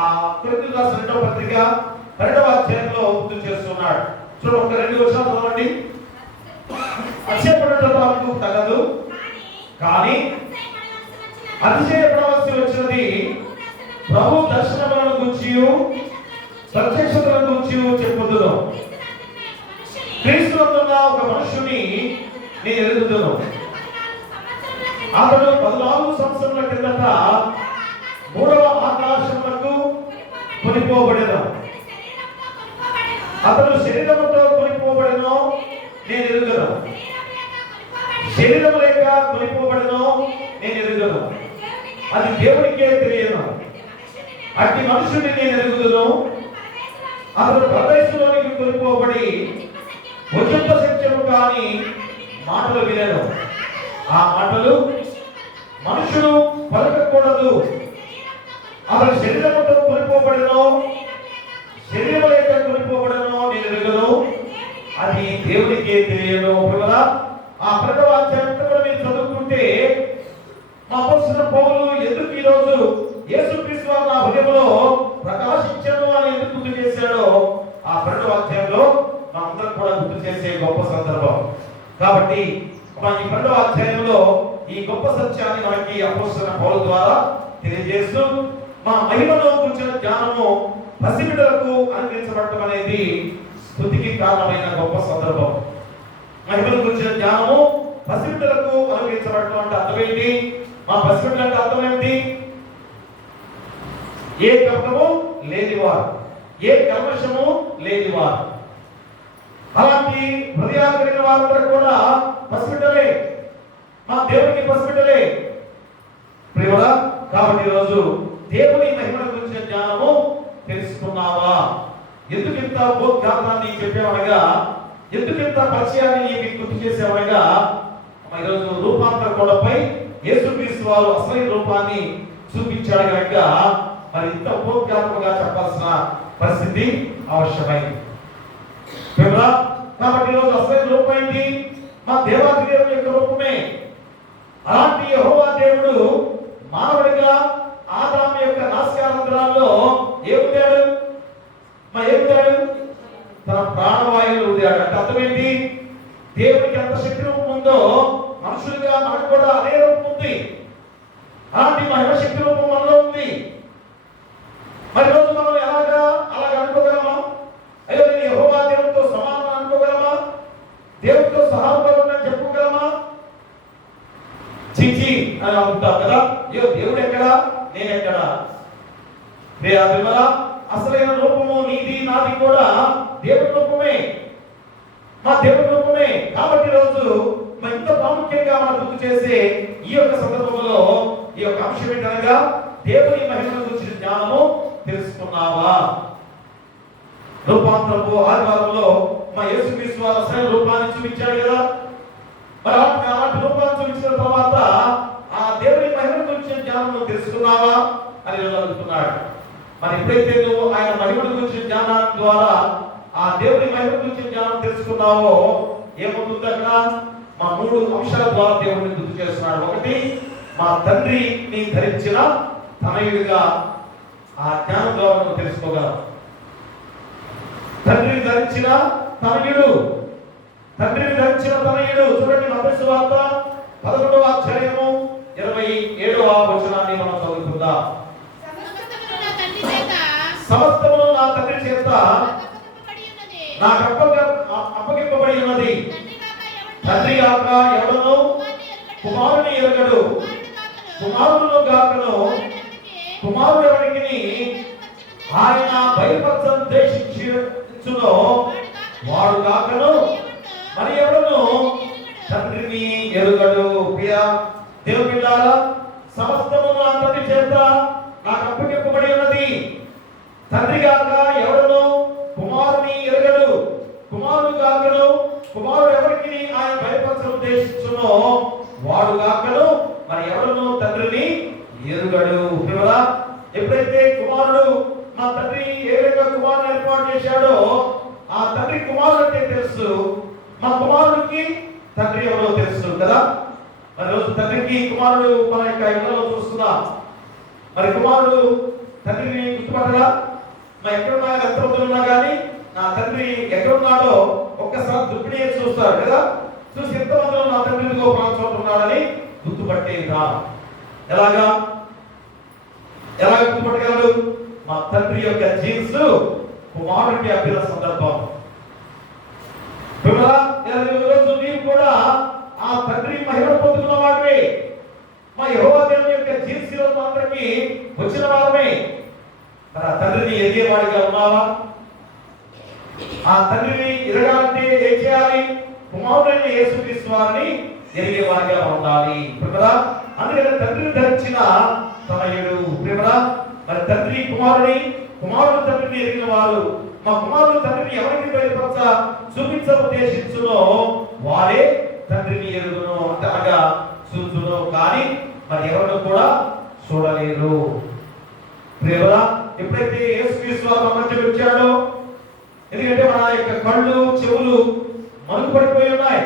ఆ కొరింథీయులకు రాసిన 2వ పత్రిక 12వ అధ్యాయంలో గుర్తు చేస్తున్నాడు. చూడండి, ఒక 2 వచనాలు చదవండి. అతిశయపడటకు తగదు, కానీ అతిశయపడవలసి వచ్చినది ప్రభు దర్శనములను గూర్చియు ప్రత్యక్షతలను గూర్చియు చెప్పుదును. క్రీస్తునందున్న ఒక మనుషుని నేను ఎరుగుదును. అతడు 14 సంవత్సరముల కిందట 3వ ఆకాశములకు కొనిపోబడెను. అతడు శరీరముతో కొనిపోబడెను నేను ఎరుగుదును. శరీరము లేక కొనిపోబడెను నేను ఎరుగుదును. అది దేవునికే తెలియను. అట్టి మనుషుని నేను ఎరుగుదును. అతడు పరదేశంలోనికి కొనిపోబడి ఉచిత సత్యము కాని మాటలు వినను. ఆ మాటలు మనుషుడు పలకకూడదు. అతడు శరీరముతో కొనిపోబడెను, శరీరం లేక కొనిపోబడెను నేను ఎరుగుదును. అది దేవునికే తెలియను. ఆ 12వ అధ్యాయంలో కూడా మీరు చదువుకుంటే మా అపోస్తలుడైన పౌలు ఎందుకు ఈరోజు యేసుక్రీస్తు వారు నా హృదయంలో ప్రకాశించను అని ఎందుకు గుర్తు చేశాడో ఆ 12వ అధ్యాయంలో మనందరం కూడా గుర్తు చేసే గొప్ప సందర్భం. కాబట్టి ఈ 12వ అధ్యాయంలో ఈ గొప్ప సత్యాన్ని మనకి అపోస్తలుడైన పౌలు ద్వారా తెలియజేస్తూ మా మహిమను గురించిన జ్ఞానము పసిబిడ్డలకు అనుగ్రహించబడటం అనేది స్తుతికి కారణమైన గొప్ప సందర్భం. మహిమను గురించిన జ్ఞానము పసిబిడ్డలకు అనుగ్రహించబడటం అంటే అర్థం ఏంటి? మా పసిబిడ్డలు అంటే అర్థం ఏంటి? ఏ కపటము లేనివారు, ఏ కల్మషము లేనివారు. అలాంటి హృదయాలు కలిగిన వారందరూ కూడా పసిబిడ్డలే, మా దేవునికి పసిబిడ్డలే ప్రియుడా. కాబట్టి ఈరోజు దేవుని మహిమను గురించిన జ్ఞానము తెలుసుకున్నావా? ఎందుకింత బోధ్యాన్ని చెప్పేవనగా, ఎందుకింత పరిచయాన్ని నీకు గుర్తు చేసేవనగా, ఈరోజు రూపాంతర కొండపై యేసుక్రీస్తు వారు అసలు రూపాన్ని చూపించాడు కనుక మరి ఇంత బోధ్యాత్మకంగా చెప్పాల్సిన పరిస్థితి అవసరమైంది. కాబట్టి ఈరోజు అసలు రూపం ఏంటి? మా దేవాది దేవుని యొక్క రూపమే. అలాంటి యెహోవా దేవుడు మానవుడిగా ఆదాము యొక్క నాసికారంధ్రాల్లో ఏముందాడు? ఏముందాడు? తన ప్రాణవాయువులు ఉదాడు. అంటే అర్థం ఏంటి? దేవునికి ఎంత శక్తి రూపం ఉందో మనుషులుగా మనకు కూడా అదే రూపం ఉంది. అలాంటి మహిమ శక్తి రూపం మనలో ఉంది. మరి రోజు మనం అలాగా అనుకోగలమా? అయ్యో నేను యెహోవా దేవునితో సమానం అనుకోగలమా? దేవునితో సహానుభవం చెప్పుకోగలమా? చిచి అని అనుకుంటాం కదా. అయ్యో దేవుడు ఎక్కడా, నేను ఎక్కడా? అసలైన రూపము నీది నాది కూడా దేవుడి రూపమే, మా దేవుడి రూపమే. కాబట్టి రోజు ఎంత ప్రాముఖ్యంగా మనం గుర్తు చేసే ఈ యొక్క సందర్భంలో ఈ యొక్క అంశం ఏంటనగా దేవుని మహిమను గురించిన జ్ఞానము తెలుసుకున్నావా? రూపాంతరపు ఆదివారంలో మా యేసుక్రీస్తు వారు అసలు రూపాన్ని చూపించాడు కదా. మరి అలాంటి రూపాన్ని చూపించిన తర్వాత ఆ దేవుని మహిమ గురించి జ్ఞానం తెలుసుకున్నావా అని అడుగుతున్నాడు. మరి ఎప్పుడైతే నువ్వు ఆయన మహిమ గురించి జ్ఞానం ద్వారా ఆ దేవుని మహిమ గురించి జ్ఞానం తెలుసుకున్నావో ఏమవుతుంది అక్కడ? మా 3 అంశాల ద్వారా దేవుడిని గుర్తు చేస్తున్నాడు. ఒకటి, మా తండ్రిని ధరించిన తనయుడిగా ఆ జ్ఞానం ద్వారా నువ్వు తెలుసుకోగలవు. తండ్రిని ధరించిన తనయుడు, తండ్రిని ధరించిన తనయుడు. చూడండి మత్తయి సువార్త 11వ అధ్యాయము 27వ వచనాన్ని మనం చదువుకుందాం. సమస్తమును నా తండ్రి చేత నాకు అప్పగింపబడి ఉన్నది. తండ్రి కాక ఎవడను కుమారుని ఎరగడు, కుమారుడు గాకను కుమారుడు ఎవరికి ఆయన బయలుపరచునో వాడు కాకను మరి ఎవడను తండ్రిని ఎరుగడు. ప్రియ దేవుని బిడ్డలారా, సమస్తము నా తండ్రి చేత నాకు అప్పగింపబడి ఉన్నది. తండ్రి కాక ఎవడను కుమారుని ఎరగడు, కుమారుడు కాకను కుమారుడు ఎవరికి ఆయన బయలుపరచ ఉద్దేశించునో వాడు కాకను మరి ఎవడను తండ్రిని ఎరుగడు. ఎప్పుడైతే కుమారుడు మా తండ్రి ఏ విధంగా కుమారుని ఏర్పాటు చేశాడో ఆ తండ్రి కుమారుడు అంటే తెలుసు, మా కుమారుడికి తండ్రి ఎవరో తెలుసు కదా. మరి రోజు తండ్రికి కుమారుడు మన యొక్క ఇళ్లలో చూస్తున్నాం. మరి కుమారుడు తండ్రిని గుర్తుపట్టడా? మరి ఎక్కడున్నా ఎంతమందులున్నా కానీ నా తండ్రి ఎక్కడున్నాడో ఒక్కసారి దుప్పిడి చూస్తాడు కదా. చూసి ఎంతమందిలో నా తండ్రి ఉన్నాడని గుర్తుపట్టేది కాదు. ఎలాగా గుర్తుపట్టగలడు? మా తండ్రి యొక్క జీన్స్ కుమారుడికి అభిల సందర్భం. ఈరోజు నీవు కూడా ఆ తండ్రి మహిమ పొందుకున్న వాడివే. మా యెహోవా దేవుని యొక్క జీన్స్ ఈరోజు అందరికీ వచ్చిన వారమే. మరి ఆ తండ్రిని ఎదిగేవాడిగా ఉన్నావా? ఆ తండ్రిని ఎరగాలంటే ఏం చేయాలి? కుమారుడైన యేసుక్రీస్తు వారిని ఎరిగేవాడిగా ఉండాలి. అందుకని తండ్రిని ధరించిన తనయుడు. మరి తండ్రి కుమారుని, కుమారుడు తండ్రిని ఎరిగిన వారు. మా కుమారుడు తండ్రిని ఎవరికి బయలుపరచ చూపించ ఉద్దేశించునో వారే తండ్రిని ఎరుగును, అంతగా చూచును, కానీ మరి ఎవరు కూడా చూడలేరు. ఎప్పుడైతే యేసుక్రీస్తు వారు మన మధ్య వచ్చాడో, ఎందుకంటే మన యొక్క కళ్ళు చెవులు మరుగుపడిపోయి ఉన్నాయి,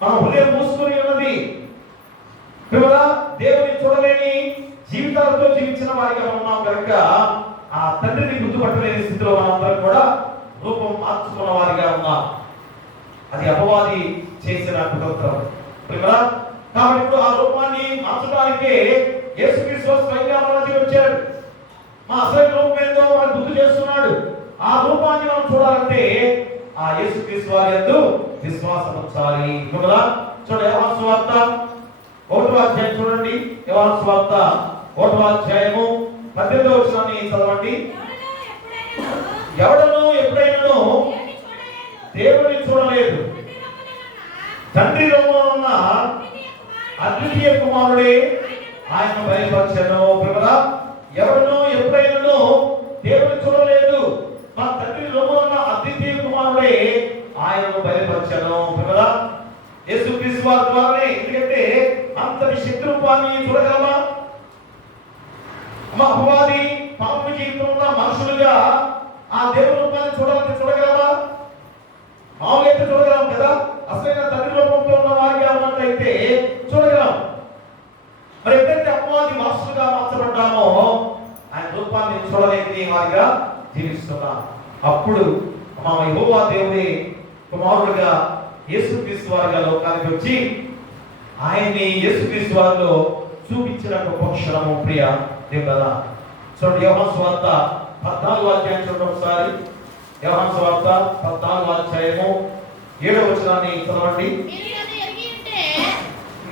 మన హృదయం మూసుకొని ఉన్నది. దేవుని చూడలేని జీవితాలతో జీవించిన వారిగా ఉన్నాం కనుక ఆ తండ్రిని గుర్తుపట్టలేని స్థితిలో మనందరం కూడా రూపం మార్చుకున్న వారిగా ఉన్నాం. అది అపవాది చేసిన కుతంత్రం. కాబట్టి ఇప్పుడు ఆ రూపాన్ని మార్చడానికే యేసుక్రీస్తు స్వయంగా మన మధ్య వచ్చాడు. మా అసలు రూపం ఏందో మనం గుర్తు చేస్తున్నాడు. ఆ రూపాన్ని మనం చూడాలంటే ఆ యేసుక్రీస్తు వారి యందు విశ్వాసం ఉంచాలి. చూడండి యోహాను సువార్త 1వ అధ్యాయం చూడండి. యోహాను సువార్త 1వ అధ్యాయము 18వ వచనాన్ని చదవండి. ఎవడను ఎప్పుడైనాను దేవుని చూడలేదు, తండ్రి రూపమున అద్వితీయ కుమారుడే ఆయన బయలుపరచెను. ఎవడను ఎప్పుడైనాను దేవుని చూడలేదు, మా తండ్రి రూపమున అద్వితీయ కుమారుడే ఆయనను బయలుపరచెను. యేసుక్రీస్తు వారి ద్వారానే. ఎందుకంటే అంతటి శక్తి రూపాన్ని చూడగలమా? మా అపవాది పాప జీవితంలో మనుషులుగా ఆ దేవుని రూపాన్ని చూడగలమా? మామూలుగా అయితే చూడగలం కదా. అసలైన తండ్రి రూపంలో ఉన్న వారిగా ఉన్నట్లయితే చూడగలం. మరి ఎప్పుడైతే అపవాది మనుషులుగా మార్చబడ్డామో ఆయన రూపాన్ని చూడలేని వారిగా జీవిస్తున్నాం. అప్పుడు మా యెహోవా దేవుని కుమారుడుగా యేసుక్రీస్తు వారిగా లోకానికి వచ్చి ఆయన్ని యేసుక్రీస్తు వారిలో చూపించిన గొప్ప క్షణము. ప్రియ దేవుడా, చూడండి యోహాను సువార్త 14వ అధ్యాయం చూడండి ఒకసారి. యోహాను సువార్త 14వ అధ్యాయము 7వ వచనాన్ని చదవండి.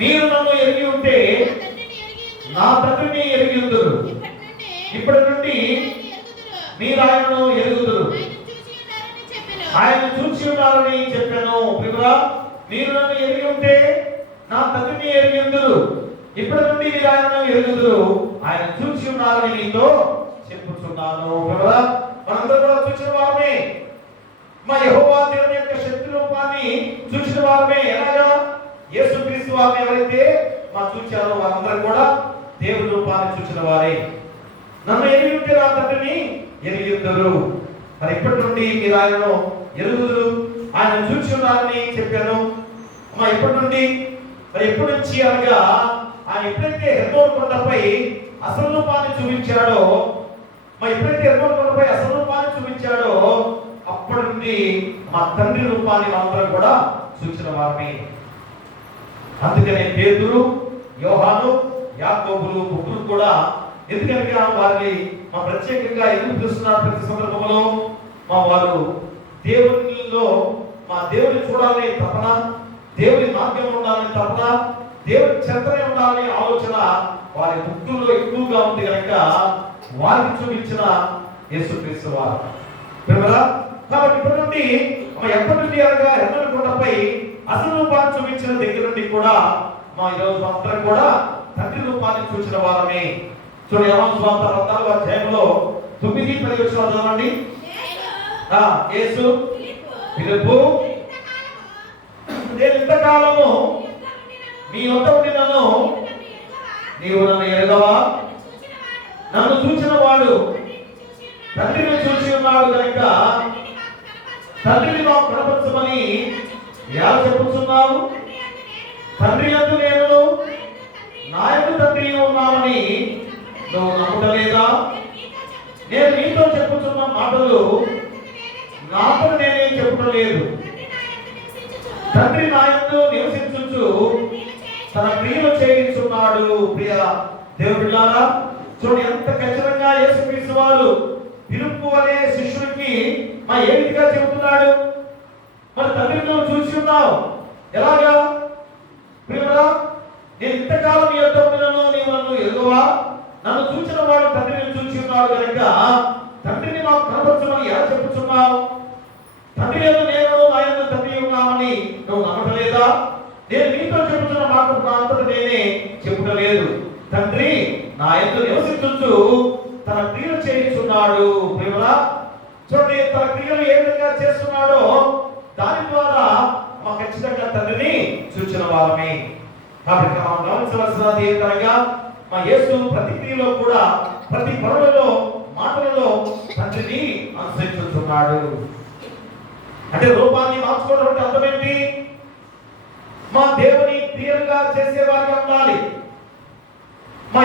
మీరు నన్ను ఎరిగి ఉంటే నా తండ్రిని ఎరిగి ఉందురు, ఇప్పటి నుండి మీరు ఆయనను ఎరుగుదురు, ఆయన చూసి ఉన్నారని చెప్పాను. మీరు నన్ను ఎరిగి ఉంటే నా తండ్రిని ఎరిగి ఉందురు, ఇప్పటి నుండి మీరు ఆయనను ఎరుగుదురు, ఆయన చూసి ఉన్నారని మీతో చెప్పుచున్నాను. మనందరూ కూడా చూసిన వారమే. మా యెహోవా దేవుని యొక్క శక్తి రూపాన్ని చూసిన వారమే. ఎలాగా? యేసుక్రీస్తు వారిని ఎవరైతే చూచారో వారందరూ కూడా దేవుని రూపాన్ని చూసిన వారే. నన్ను ఎరిగి ఉంటే నా తండ్రిని ఎరిగి ఉంటారు. మరి ఇప్పటి నుండి మీరు ఆయనను ఎరుగుదురు, ఆయన చూచి ఉన్నారని చెప్పాను. ఇప్పటి నుండి మరి ఎప్పటి నుంచి అనగా ఆయన ఎప్పుడైతే హెర్మోన్ కొండపై అసలు రూపాన్ని చూపించాడో, ఎప్పుడైతే హెర్మోన్ కొండపై అసలు రూపాన్ని చూపించాడో అప్పటి నుండి మా తండ్రి రూపాన్ని అందరం కూడా చూసిన వారిని. అందుకనే పేతురు, యోహాను, యాకోబులు ముగ్గురు కూడా ఎందుకనగా వారిని ప్రత్యేకంగా ఎందుకు పిలుస్తున్నారు? ప్రతి సందర్భంలో వారు దేవునిలో దేవుని చూడాలని తపన, దేవుని మార్గం ఉండాలని తపన, దేవుని చెంతనే ఉండాలని ఆలోచన వారి ముగ్గురులో ఎక్కువగా ఉంది కనుక వారికి చూపించిన యేసుక్రీస్తు వారు. కాబట్టి ఇప్పటి నుండి ఎప్పటి నుండి అనగా హెర్మోన్ కొండపై అసలు రూపాన్ని చూపించిన దగ్గర నుండి కూడా ఈరోజు అందరం కూడా తండ్రి రూపాన్ని చూసిన వారమే. చూడండి, యోహాను సువార్త 14వ అధ్యాయంలో 9-10 వచనాలు చదవండి. యేసు ఫిలిప్పు, నేను ఇంతకాలము నీ వద్ద ఉండినను నీవు నన్ను ఎరగవా? నన్ను చూచిన వాడు తండ్రిని చూసి ఉన్నాడు కనుక తండ్రిని మాకు కనపరచమని ఎలా చెప్పుచున్నావు? తండ్రి యందు నేను, నా యందు తండ్రి ఉన్నామని నువ్వు నమ్ముటలేదా? నేను నీతో చెప్పుచున్న మాటలు నాతో నేనే చెప్పుటలేదు. తండ్రి నా యందు నివసించుచు తన క్రియలు చేయించున్నాడు. ప్రియ దేవుడిలారా, చూడండి ఎంత ఖచ్చితంగా యేసుక్రీస్తు వారు ఫిలిప్పు అనే శిష్యుడికి ఏ రీతిగా చెబుతున్నాడు? మరి తండ్రిని చూసి ఉన్నావు. ఎలాగా? ప్రియుడా, నేను ఇంతకాలం నీ యొద్ద ఉండినను నీవు నన్ను ఎరుగవా? నన్ను చూసిన వాడు తండ్రిని చూసి ఉన్నాడు కనుక తండ్రిని మాకు కనపరచమని ఎలా చెప్పుచున్నావు? తండ్రి యందు నేను, నా యందు తండ్రి ఉన్నామని నువ్వు నమ్మటలేదా? నేను నీతో చెబుతున్న మాట నా అంతటా నేనే చెప్పుటలేదు. తండ్రి నా యందు నివసించుచు తన క్రియలు చేయించున్నాడు. ప్రియుడా, చూడండి తన క్రియలు ఏ విధంగా చేస్తున్నాడో దాని ద్వారా ఖచ్చితంగా తండ్రిని చూచిన వారమే. కాబట్టి మనం గమనించవలసినది ఏంటనగా యేసు ప్రతి క్రియలో కూడా, ప్రతి పనులలో, మాటలలో తండ్రిని అనుసరించుతున్నాడు. అంటే రూపాన్ని మార్చుకోవడం అంటే అర్థం ఏంటి? దేవుని క్రియలుగా చేసేవారిగా ఉండాలి.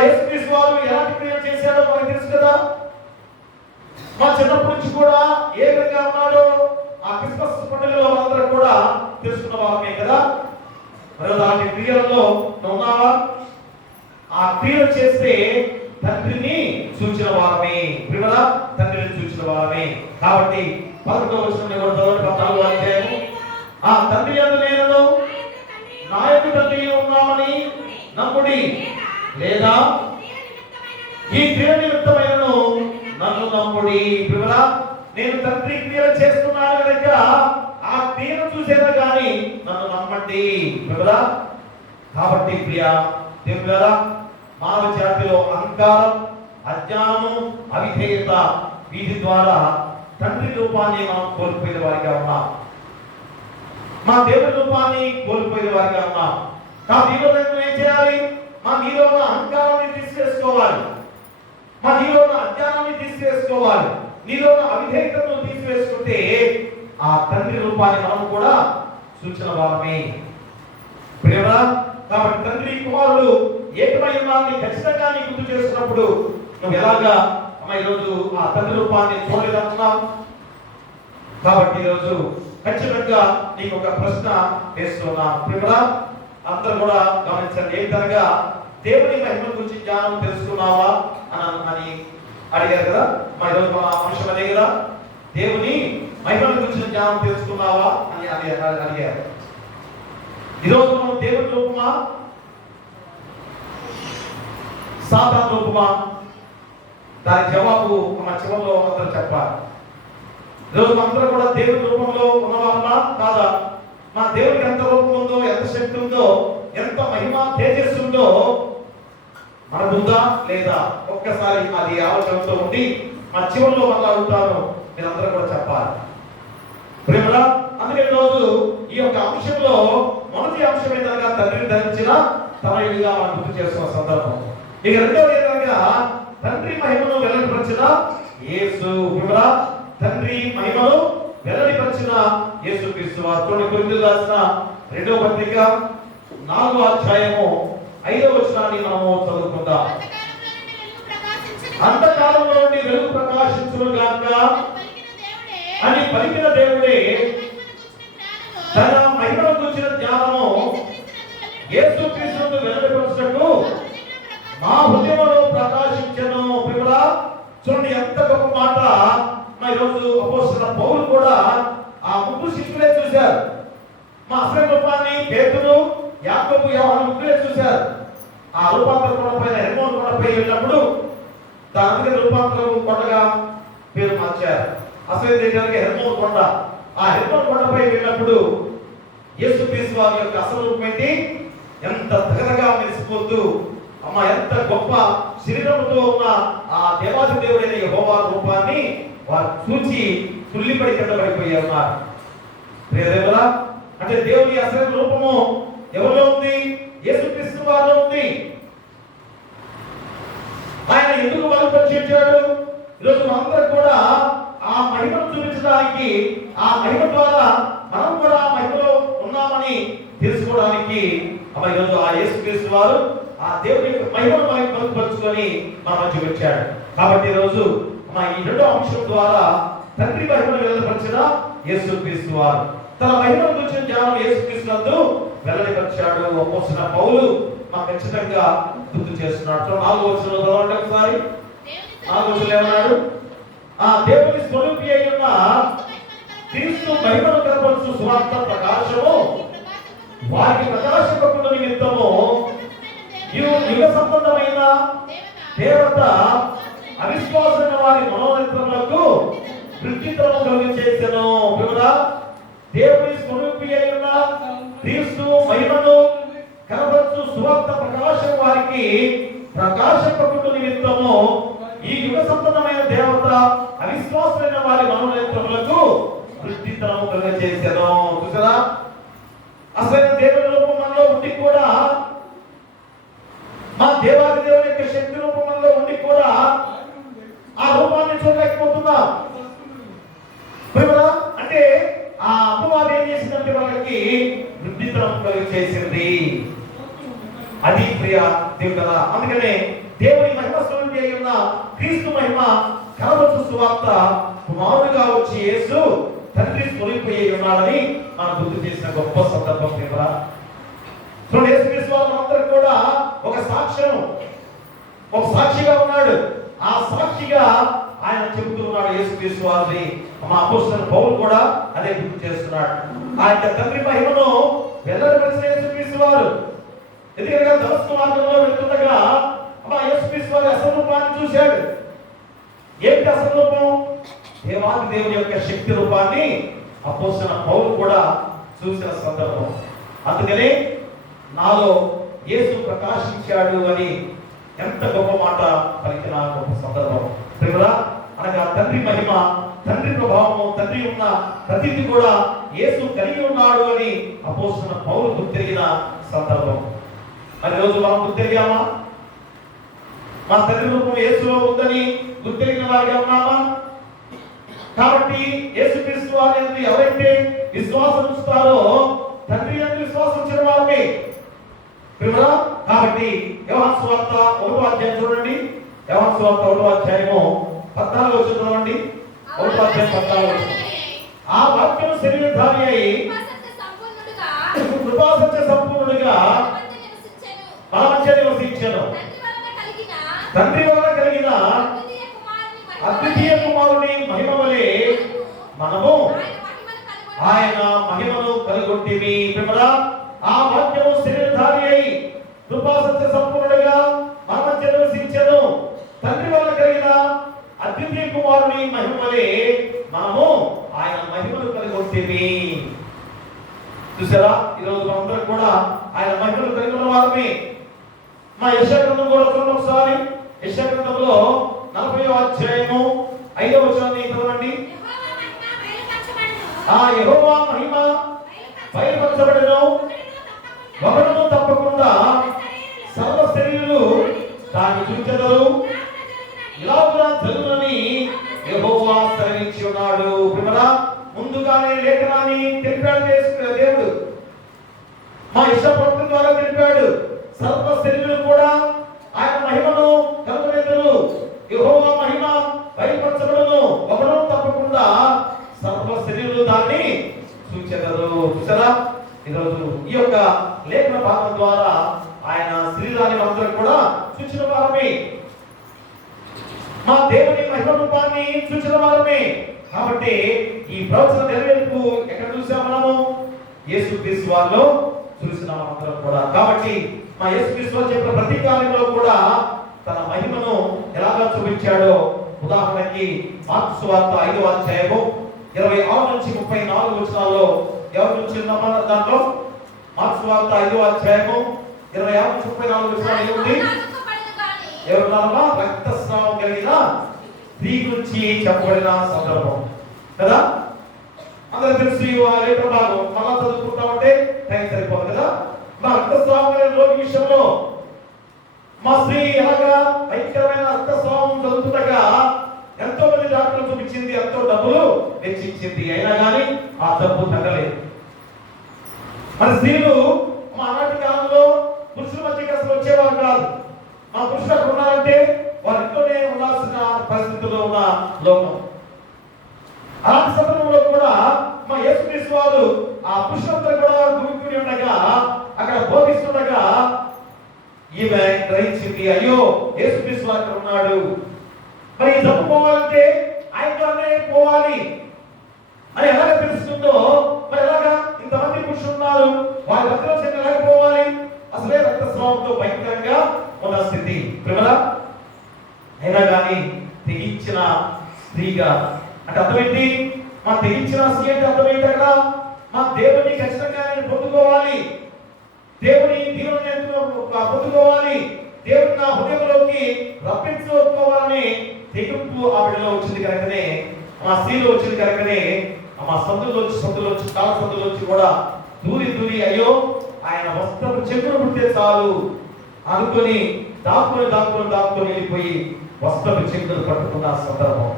యేసుక్రీస్తు వారు ఎలాంటి క్రియలు చేశారో మనకు తెలుసు కదా. చిన్నప్పటి నుంచి కూడా ఏ విధంగా ఉన్నాడో క్రిస్మస్ పండుగలో అందరూ కూడా తెలుసుకున్న వారమే కదా. మరి అలాంటి క్రియలలో ఉన్నావా? క్రియలు చేస్తే తండ్రిని చూచిన వారమే. ప్రియులారా, తండ్రిని చూచిన వారమే. కాబట్టి 11వ వచనంలో కూడా చదవండి. 14వ అధ్యాయము. తండ్రి యందు నేను, నా యందు తండ్రి ఉన్నామని నమ్ముడి, లేదా ఈ క్రియ నిమిత్తమైనను నన్ను నమ్ముడి. ప్రియులారా, నేను తండ్రి క్రియలు చేస్తున్నాను కనుక ఆ క్రియను చూసేదా కానీ నన్ను నమ్మండి. ప్రియులారా, కాబట్టి ప్రియ దేవులారా, మానవ జాతిలో అహంకారం, అజ్ఞానం, అవిధేయత వీటి ద్వారా తండ్రి రూపాన్ని మనం కోల్పోయిన వారిగా ఉన్నాం. దేవుడి రూపాన్ని కోల్పోయిన వారిగా ఉన్నాం. కాబట్టి ఈరోజు ఏం చేయాలి? నీలో ఉన్న అహంకారాన్ని తీసివేసుకోవాలి, నీలో ఉన్న అజ్ఞానాన్ని తీసివేసుకోవాలి, నీలో ఉన్న అవిధేయతను తీసివేసుకుంటే ఆ తండ్రి రూపాన్ని మనం కూడా సూచన వారమే. ప్రియరా, కాబట్టి తండ్రి కుమారుడు ఏకమై ఉన్నారని ఖచ్చితంగా నీ గుర్తు చేస్తున్నప్పుడు నువ్వు ఎలాగా ఈరోజు ఆ తండ్రి రూపాన్ని చూడలేదనుకున్నావు. కాబట్టి ఈరోజు ఖచ్చితంగా నీకు ఒక ప్రశ్న వేస్తున్నా. ప్రియరా, అందరూ కూడా గమనించండి. ఏంటనగా దేవుని మహిమ గురించి జ్ఞానం తెలుసుకున్నావా అని అడిగారు కదా. ఈరోజు మన అంశం అదే కదా, దేవుని మహిమ గురించి జ్ఞానం తెలుసుకున్నావా అని అడిగారు. ఈరోజు మనం దేవుని రూపమా, సాతాను రూపమా? దాని జవాబు మన చివరిలో అందరూ చెప్పాలి. ఈరోజు అందరూ కూడా దేవుని రూపంలో ఉన్నవాళ్ళా కాదా? దేవునికి ఎంత రూపం ఉందో, ఎంత శక్తి ఉందో, ఎంత మహిమ తేజస్సు ఉందో మనకుందా లేదా? ఒక్కసారి అది ఆలోచనతో ఉండి చివరిలో మళ్ళీ అడుగుతాను, మీరందరూ కూడా చెప్పాలి. ప్రేమలా అందుకే రోజు ఈ యొక్క అంశంలో మొదటి అంశం ఏంటనగా తండ్రిని ధరించిన తనయుడిగా మనం గుర్తు చేస్తున్న సందర్భం. ఇక రెండవది ఏంటనగా తండ్రి మహిమను వెల్లడిపరిచిన యేసు. ప్రేమలా తండ్రి మహిమను వెల్లడిపరిచిన యేసుక్రీస్తు వారు. కొరింథీయులకు రాసిన 2వ పత్రిక 4వ అధ్యాయము 5వ వచనాన్ని మనము చదువుకుందాం. అంతకాలంలో నుండి వెలుగు ప్రకాశించును గాక అని పలికిన దేవుడే తన మహిమను గురించిన జ్ఞానము యేసుక్రీస్తును వెల్లడిపరచుటకు మా హృదయంలో ప్రకాశించెను. ప్రియులారా చూడండి ఎంత గొప్ప మాట. ఈరోజు అపోస్తలుడైన పౌలు కూడా ఆ ముగ్గురు శిష్యులే చూశారు. మా అసలు రూపాన్ని పేతురు, యాకోబు, యోహాను ముగ్గురే చూశారు. ఆ రూపాంతర కొండపైన హెర్మోన్ కొండపై వెళ్ళినప్పుడు దానికి రూపాంతరం కొండగా పేరు మార్చారు. అసలు ఏంటంటే హెర్మోన్ కొండ. ఆ హెర్మోన్ కొండపై వెళ్ళినప్పుడు యేసుక్రీస్తు వారి యొక్క అసలు రూపం ఏంటి? ఎంత తగదగా మెరిసిపోతూ అమ్మ ఎంత గొప్ప శరీరంతో ఉన్న ఆ దేవాది దేవుడైన యెహోవా రూపాన్ని వారు చూచి తుల్లిపడి కింద పడిపోయి ఉన్నారు. ప్రియదేవులా అంటే దేవుని అసలు రూపము ఎవరిలో ఉంది? యేసుక్రీస్తు వారిలో ఉంది. ఆయన ఎందుకు వాళ్ళు పరిచయించాడు? ఈరోజు మనందరూ కూడా ఆ మహిమను చూపించడానికి, ఆ మహిమ ద్వారా మనం కూడా ఆ మహిమలో ఉన్నామని తెలుసుకోవడానికి ఈరోజు ఆ యేసుక్రీస్తు వారు ఆ దేవుని మహిమను మనకి పొందుపరుచుకొని మన మధ్య వచ్చాడు. కాబట్టి ఈరోజు ఈ రెండో అంశం ద్వారా తండ్రి మహిమను వెల్లడిపరిచిన యేసుక్రీస్తు వారు తన మహిమను గురించిన జ్ఞానం యేసుక్రీస్తు నందు వెల్లడిపరిచాడు. అపోస్తలుడైన పౌలు మాకు ఖచ్చితంగా గుర్తు చేస్తున్నాడు. 4వ వచనంలో చదవండి ఒకసారి. 4వ వచనంలో ఏమన్నాడు? ఆ దేవుని స్వరూపి అయి ఉన్న క్రీస్తు మహిమను కనపరచు సువార్త ప్రకాశము వారికి ప్రకాశింపకుండా నిమిత్తము యుగ సంబంధమైన దేవత అవిశ్వాసమైన వారి మనోనేత్రములకు వృత్తిత్వము కలిగించేసెను. వివరా దేవుని స్వరూపి అయి ఉన్న క్రీస్తు మహిమను కనపరచు సువార్త ప్రకాశం వారికి ప్రకాశింపకుండా నిమిత్తము ఈ యుగ సంబంధమైన దేవత అవిశ్వాసమైన వారి మనోనేత్రములకు వృత్తిత్వము కలిగించేసెను. చూసారా అసలు దేవుని రూపం మనలో ఉండి కూడా, మా దేవాది దేవుని యొక్క శక్తి రూపంలో ఉండి కూడా ఆ రూపాన్ని చూడలేకపోతున్నాం. అంటే ఆ అపవాదం ఏం చేసిందంటే వాళ్ళకి వృద్ధితనం కలిగించేసింది. అది ప్రియ దేవుడు కదా. అందుకనే దేవుని మహిమ స్వరూపి అయి ఉన్న క్రీస్తు మహిమ కనపరచు సువార్త కుమారుడిగా వచ్చి యేసు తండ్రి స్వరూపి అయి ఉన్నాడని మనం గుర్తు చేసిన గొప్ప సందర్భం. ప్రియరా చూడండి, యేసుక్రీస్తు వారు అందరూ కూడా ఒక సాక్షిగా ఉన్నాడు. ఆ సాక్షిగా ఆయన చెబుతున్నాడు యేసుక్రీస్తు వారిని. మా అపోస్తలుడైన పౌలు కూడా అదే గుర్తు చేస్తున్నాడు. ఆయన తండ్రి మహిమను వెల్లడిపరిచిన యేసుక్రీస్తు వారు. ఎందుకంటే దమస్కు మార్గంలో వెళ్తుండగా యేసుక్రీస్తు వారి అసలు రూపాన్ని చూశాడు. ఏంటి అసలు రూపం? దేవాది దేవుని యొక్క శక్తి రూపాన్ని అపోస్తలుడైన పౌలు కూడా చూసిన సందర్భం. అందుకనే నాలో యేసు ప్రకాశించాడు అని ఎంత గొప్ప మాట పలికిన గొప్ప సందర్భం. ప్రియులా అనగా తండ్రి మహిమ, తండ్రి ప్రభావము, తండ్రి ఉన్న ప్రతిది కూడా యేసు కలిగి ఉన్నాడు అని అపోస్తలుడైన పౌలు గుర్తెరిగిన సందర్భం. మరి రోజు మనం గుర్తెరిగామా? మా తండ్రి రూపం యేసులో ఉందని గుర్తెరిగిన వారిగా ఉన్నామా? కాబట్టి యేసుక్రీస్తు వారిని ఎవరైతే విశ్వాసం ఉంచుతారో తండ్రి యందు విశ్వాసం ఉంచిన వారిని. కాబట్టి యోహాను సువార్త 1వ అధ్యాయం చూడండి. యోహాను సువార్త 1వ అధ్యాయము 14వ వచనం చదవండి. 1వ అధ్యాయం 14వ వచనం. ఆ వాక్యం శరీరధారి అయి కృపాసత్య సంపూర్ణుడిగా మన మధ్య నివసించెను. తండ్రి వలన కలిగిన అద్వితీయ కుమారుని మహిమ వలె మనము ఆయన మహిమను కనుగొంటిమి. ఆ వాక్యము శరీరధారి అయి కృపాసత్య సంపూర్ణుడిగా మన మధ్య నివసించెను. తండ్రి వలన కలిగిన అద్వితీయ కుమారుని మహిమ వలె మనము ఆయన మహిమను కనుగొంటిమి. చూసారా, ఈరోజు మనందరం కూడా ఆయన మహిమను కలిగి ఉన్న వారమే. మా యెషయా గ్రంథం కూడా చూడండి ఒకసారి. యెషయా గ్రంథంలో 40వ అధ్యాయము 5వ వచనాన్ని చదవండి. ఆ యెహోవా మహిమ బయలుపరచబడెను, ఒకడును తప్పకుండా సర్వ శరీరులు దాన్ని చూచెదరు, ఇలాగున జరుగునని యెహోవా సెలవించి ఉన్నాడు. ప్రియరా, ముందుగానే లేఖనాన్ని తెలిపాడు దేవుడు, మా ఇష్టప్రవృత్తి ద్వారా తెలిపాడు. సర్వ శరీరులు కూడా ఆయన మహిమను కనుగొనెదరు, యెహోవా మహిమ బయలుపరచబడును, ఒకడు తప్పకుండా సర్వ శరీరులు దాన్ని చూచెదరు. చూసారా, ఈరోజు ఈ యొక్క లేఖన భాగం ద్వారా ఆయన శరీరాన్ని అందరం కూడా చూచిన వారమే, మా దేవుని మహిమ రూపాన్ని చూసిన వారమే. కాబట్టి ఈ ప్రవచన నెరవేర్పు ఎక్కడ చూసాం మనము? యేసుక్రీస్తు వారిలో చూసినాం అందరం కూడా. కాబట్టి మా యేసుక్రీస్తు వారు చెప్పిన ప్రతి కార్యంలో కూడా తన మహిమను ఎలాగా చూపించాడో, ఉదాహరణకి మార్కు సువార్త 5వ అధ్యాయము 26 నుంచి 34 వచనాల్లో ఎవరి నుంచి ఉన్నామో దాంట్లో మార్కు సువార్త 5వ అధ్యాయము 26 నుంచి 34 వచనాలు ఏముంది? ఎవరున్నారమ్మా? రక్తస్రావం కలిగిన స్త్రీ గురించి చెప్పబడిన సందర్భం కదా. అందరూ తెలుసు ఆ లేఖన భాగం మళ్ళా చదువుకుంటా ఉంటే టైం సరిపోదు కదా. మా రక్తస్రావం కలిగిన రోగి విషయంలో మా స్త్రీ ఎలాగా భయంకరమైన రక్తస్రావం జరుగుతుండగా ఎంతో మంది డాక్టర్లు చూపించింది, ఎంతో డబ్బులు వెచ్చించింది, అయినా కానీ ఆ డబ్బు తగ్గలేదు. మన స్త్రీలు మా ఆనాటి కాలంలో పురుషుల మధ్యకి అసలు వచ్చేవారు కాదు. మా పురుషులు అక్కడ ఉన్నారంటే వారి ఇంట్లోనే ఉండాల్సిన పరిస్థితుల్లో ఉన్న లోకం. అలాంటి సందర్భంలో కూడా మా యేసుక్రీస్తు వారు ఆ పురుషులందరూ కూడా గుమికూడి ఉండగా, అక్కడ బోధిస్తుండగా ఈమె గ్రహించింది, అయ్యో యేసుక్రీస్తు వారు అక్కడ ఉన్నాడు, మరి జబ్బు పోవాలంటే ఆయనతోనే పోవాలి అని ఎలాగ తెలుస్తుందో, మరి ఎలాగా ఇంతమంది పురుషులు ఉన్నారు, వారి మధ్యలో ఎలాగ పోవాలి? అసలే రక్తస్రావంతో భయంకరంగా ఉన్న స్థితి. ప్రేమలా అయినా కానీ తెగించిన స్త్రీగా అంటే అర్థమేంటి? మా తెగించిన స్త్రీ అంటే అర్థమేంటి? అక్కడ మా దేవుని ఖచ్చితంగా నేను పొందుకోవాలి, దేవుని దీవెనను పొందుకోవాలి, దేవుని నా హృదయంలోకి రప్పించుకోవాలని తెగింపు ఆవిడలో వచ్చింది కనుకనే, మా స్త్రీలో వచ్చింది కనుకనే మా సందులోంచి కాల సందులోంచి కూడా దూరి అయ్యో ఆయన వస్త్రపు చెక్కును పుట్టే చాలు అనుకొని దాక్కుని వెళ్ళిపోయి వస్త్రపు చెక్కును పట్టుకున్న సందర్భం.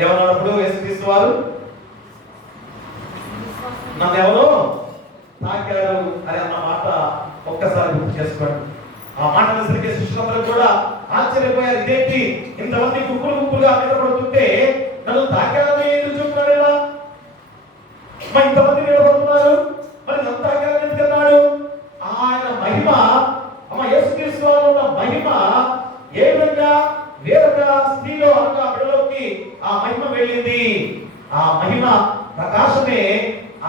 ఏమన్నప్పుడు యేసుక్రీస్తు వారు నన్ను ఎవరో తాకారు అని అన్న మాట ఒక్కసారి గుర్తు చేసుకోండి. ఆ మాట సరిగ్గా శిష్యులందరూ కూడా ఆశ్చర్యపోయారు, ఇదేంటి ఇంతమంది గుంపులుగా మీద పడుతుంటే నన్ను తాకారని ఎందుకు చెప్తున్నాడు ఇలా? మరి ఇంతమంది నిలబడుతున్నారు, మరి నన్ను తాకారని ఎందుకన్నాడు? ఆయన మహిమ, అమ్మ యేసుక్రీస్తు వారిలో ఉన్న మహిమ ఏ విధంగా వేరొక స్త్రీలో అనగా బిడ్డలోకి ఆ మహిమ వెళ్ళింది. ఆ మహిమ ప్రకాశమే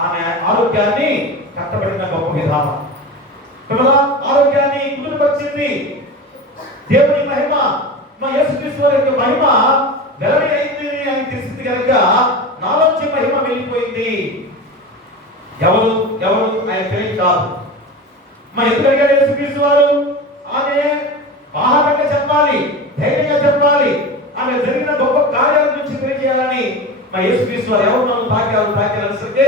ఆమె ఆరోగ్యాన్ని కట్టబడిన గొప్ప విధానం. ఆరోగ్యాన్ని కుదురుపరిచింది దేవుని మహిమ. మా యేసుక్రీస్తు వారి యొక్క మహిమ వెల్లడి అయింది అని తెలిసింది కనుక నాలోంచి మహిమ వెళ్ళిపోయింది. ఎవరు ఆయన తెలియదు కాదు. మా ఎందుకు అడిగారు యేసుక్రీస్తు వారు? ఆమె ఆహారంగా చెప్పాలి, ధైర్యంగా చెప్పాలి, ఆమె జరిగిన గొప్ప కార్యాల గురించి తెలియజేయాలని మా యేసుక్రీస్తు వారు ఎవరు నన్ను తాకారనిసరికి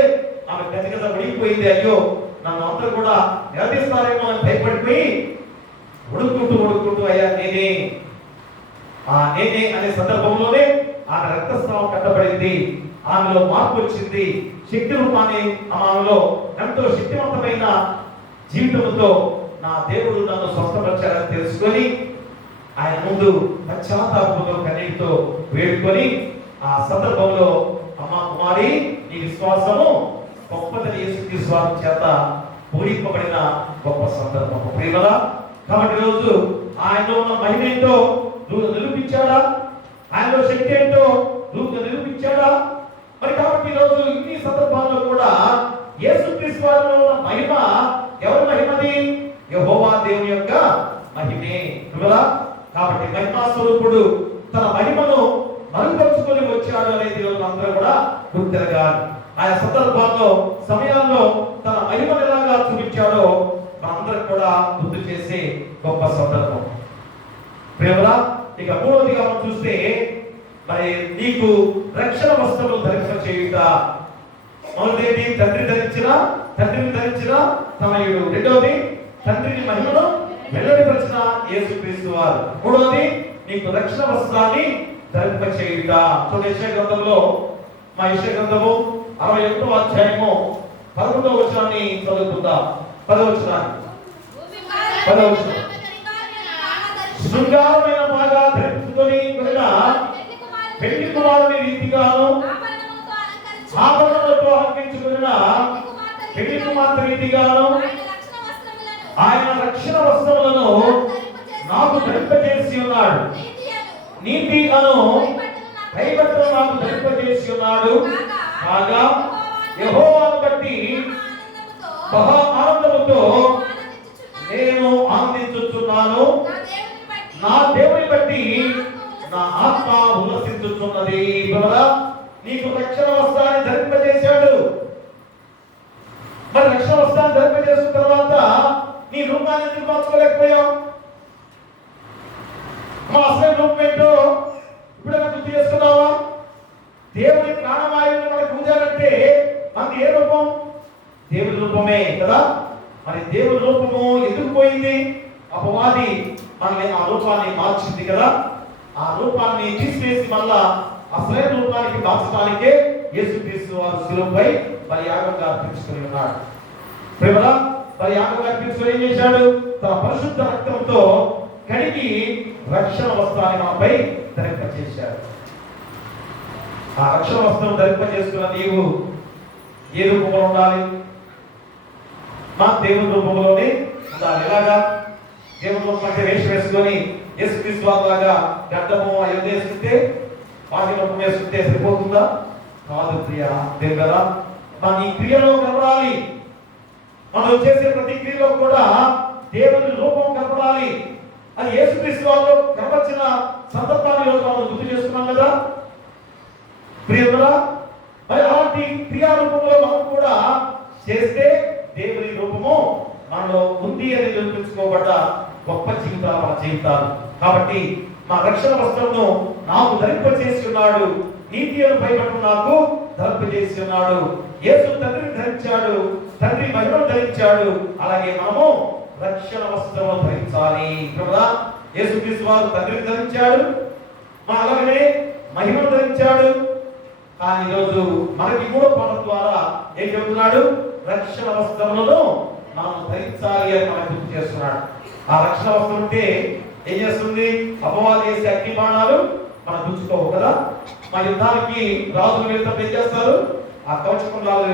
ఆమె గజగజ ఉడికిపోయింది. అయ్యో నన్ను అందరూ కూడా నిలదీస్తారేమో అని భయపడిపోయి ఉడుక్కుంటూ అయ్యా నేనే అనే సందర్భంలోనే ఆమె రక్తస్రావం కట్టబడింది. ఆమెలో మార్పు వచ్చింది. శక్తి రూపాన్ని ఆమెలో ఎంతో శక్తివంతమైన జీవితంతో నా దేవుడు నన్ను స్వస్థపరిచాడని తెలుసుకొని ఆయన ముందు పశ్చాత్తాపంతో కన్నీటితో వేడుకొని ఆ సందర్భంలో అమ్మా కుమారి నీ విశ్వాసము గొప్పదని యేసుక్రీస్తు వారి చేత పూరింపబడిన గొప్ప సందర్భం. ప్రియమల కాబట్టి రోజు ఆయనలో ఉన్న మహిమ ఏంటో నిరూపించాడా? ఆయనలో శక్తి ఏంటో నిరూపించాడా? మరి కాబట్టి ఈరోజు ఇన్ని సందర్భాల్లో కూడా యేసుక్రీస్తు వారిలో ఉన్న మహిమ ఎవరి మహిమది? యెహోవా దేవుని యొక్క మహిమే. కాబట్టి మహిమా స్వరూపుడు తన మహిమను మరుగుపరుచుకొని వచ్చాడు అనేది అందరూ కూడా గుర్తిరగాలి. ఆయా సందర్భాల్లో సమయాల్లో తన మహిమను ఎలాగా చూపించాడో మనందరం కూడా గుర్తు చేసే గొప్ప సందర్భం. ప్రేమలా ఇక మూడవదిగా మనం చూస్తే మరి నీకు రక్షణ వస్త్రములు ధరింప చేయుట మొదటిది తండ్రిని ధరించిన తనయుడు. రెండవది తండ్రిని మహిమను వెల్లడిపరిచిన యేసుక్రీస్తు వారు. మూడవది నీకు రక్షణ వస్త్రాన్ని ధరింపచేయుట. చూడండి యెషయా గ్రంథంలో, మా యెషయా గ్రంథము 61వ అధ్యాయము 11వ వచనాన్ని చదువుకుందాం. 10వ వచనాన్ని. శృంగారమైన బాగా ధరించుకొని పెళ్లి కుమారుని రీతిగాను ఆభరణములతో అలంకరించుకున్న పెళ్లి కుమార్తె రీతిగాను ఆయన రక్షణ వస్త్రములను నాకు ధరింపజేసి ఉన్నాడు. నీతి అను పైబట్టలు నాకు ధరింపజేసి ఉన్నాడు. కాగా యెహోవాను బట్టి మహా ఆనందముతో నేను ఆనందించుచున్నాను. నా దేవుని బట్టి నా ఆత్మ ఉల్లసించుచున్నది. నీకు రక్షణ వస్త్రాన్ని ధరింపజేశాడు. మరి రక్షణ వస్త్రాన్ని ధరింపజేసిన తర్వాత నీ రూపాన్ని ఎందుకు మార్చుకోలేకపోయావు? మా అసలు రూపం ఏంటో ఇప్పుడైనా గుర్తు చేసుకున్నావా? దేవుని ప్రాణవాయువుని మనకు పూజాలంటే మనకి ఏ రూపం? దేవుని రూపమే కదా. మరి దేవుని రూపము ఎందుకు పోయింది? అపవాది మనల్ని ఆ రూపాన్ని మార్చింది కదా. ఆ రూపాన్ని తీసివేసి మళ్ళా అసలైన రూపానికి మార్చడానికే యేసుక్రీస్తు వారు శిలువపై బలియాగంగా అర్పించుకొని ఉన్నాడు. ప్రేమరా, బలియాగంగా అర్పించుకొని ఏం చేశాడు? తన పరిశుద్ధ రక్తంతో కడిగి రక్షణ వస్త్రాన్ని మనపై ధరింపజేశాడు. ఆ రక్షణ వస్త్రం ధరింపజేసుకున్న నీవు ఏ రూపంలో ఉండాలి? మా దేవుని రూపంలోనే ఉండాలి. ఎలాగా? దేవుని రూపం అంటే వేషం వేసుకొని యేసుక్రీస్తు లాగా గడ్డము అవి వేసుకుంటే, వాటి రూపం వేసుకుంటే సరిపోతుందా? కాదు ప్రియ దేవుడా. మన ఈ క్రియలో కనపడాలి. మనం చేసే ప్రతి క్రియలో కూడా దేవుని రూపం కనపడాలి. అది యేసుక్రీస్తు వారిలో కనపరిచిన సందర్భాన్ని మనం గుర్తు చేసుకున్నాం కదా ప్రియమురా. మరి అలాంటి క్రియారూపంలో మనం కూడా చేస్తే దేవుని రూపము మనలో ఉంది అని నిరూపించుకోబడ్డ గొప్ప జీవితాలు మన జీవితాలు. కాబట్టి మా రక్షణ వస్త్రమును నాకు ధరింపజేసి ఉన్నాడు. నీతి అను పైబట్టను నాకు ధరింపజేసి ఉన్నాడు. యేసు తండ్రిని ధరించాడు, తండ్రి మహిమను ధరించాడు. అలాగే మనము రక్షణ వస్త్రము ధరించాలి కదా. యేసుక్రీస్తు వారు తండ్రిని ధరించాడు, అలాగనే మహిమను ధరించాడు. కానీ ఈరోజు మనకి మూడో పాఠం ద్వారా ఏం చెబుతున్నాడు? రక్షణ వస్త్రములను మనం ధరించాలి అని మనకు గుర్తు చేస్తున్నాడు. ఆ రక్షణ వస్త్రం అంటే ఏం చేస్తుంది? అపవాది చేసే అగ్ని బాణాలు మనం గుచ్చుకోవు కదా. మా యుద్ధానికి రాజులు వెళ్తాం ఏం చేస్తారు? ఆ కవచకుండాలు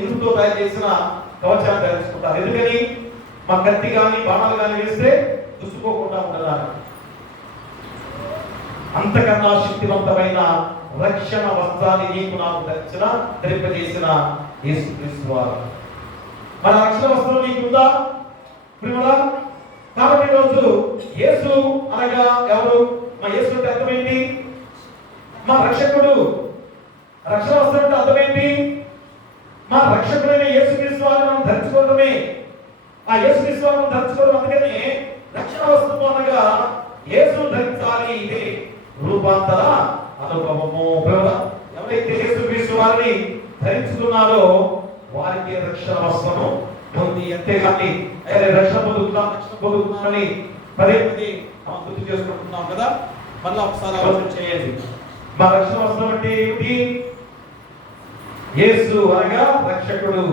ఇనుముతో తయారు చేసిన కవచాన్ని ధరించుకుంటారు. ఎందుకని? మా కత్తి కానీ బాణాలు కానీ వేస్తే గుచ్చుకోకుండా ఉండడానికి. అంతకన్నా శక్తివంతమైన రక్షణ వస్త్రాన్ని నీకు నాకు ధరింపజేసిన యేసుక్రీస్తు వారు. మన రక్షణ వస్త్రం నీకుందా ప్రియులారా? కాబట్టి ఈరోజు యేసు అనగా ఎవరు? మా యేసు అంటే అర్థం ఏంటి? మా రక్షకుడు. రక్షణ వస్త్రం అంటే అర్థం ఏంటి? మా రక్షకుడైన యేసుక్రీస్తు వారిని మనం ధరించుకోవడమే. ఆ యేసుక్రీస్తు వారిని ధరించుకోవడం. అందుకని రక్షణ వస్త్రము అనగా యేసును ధరించాలి. ఇది రూపాంతర అనుభవము. ఎవరైతే యేసుక్రీస్తు వారిని ధరించుకున్నారో వారికి రక్షణ వస్త్రము ఉంది. అంతేగాని రక్షణ పొందుతున్నామని పదే పదే మనం గుర్తు చేసుకుంటున్నాం కదా. మళ్ళీ ఒకసారి ఆలోచన చేయండి. మా రక్షణ వస్త్రం అంటే ఏమిటి? యేసు అనగా రక్షకుడు.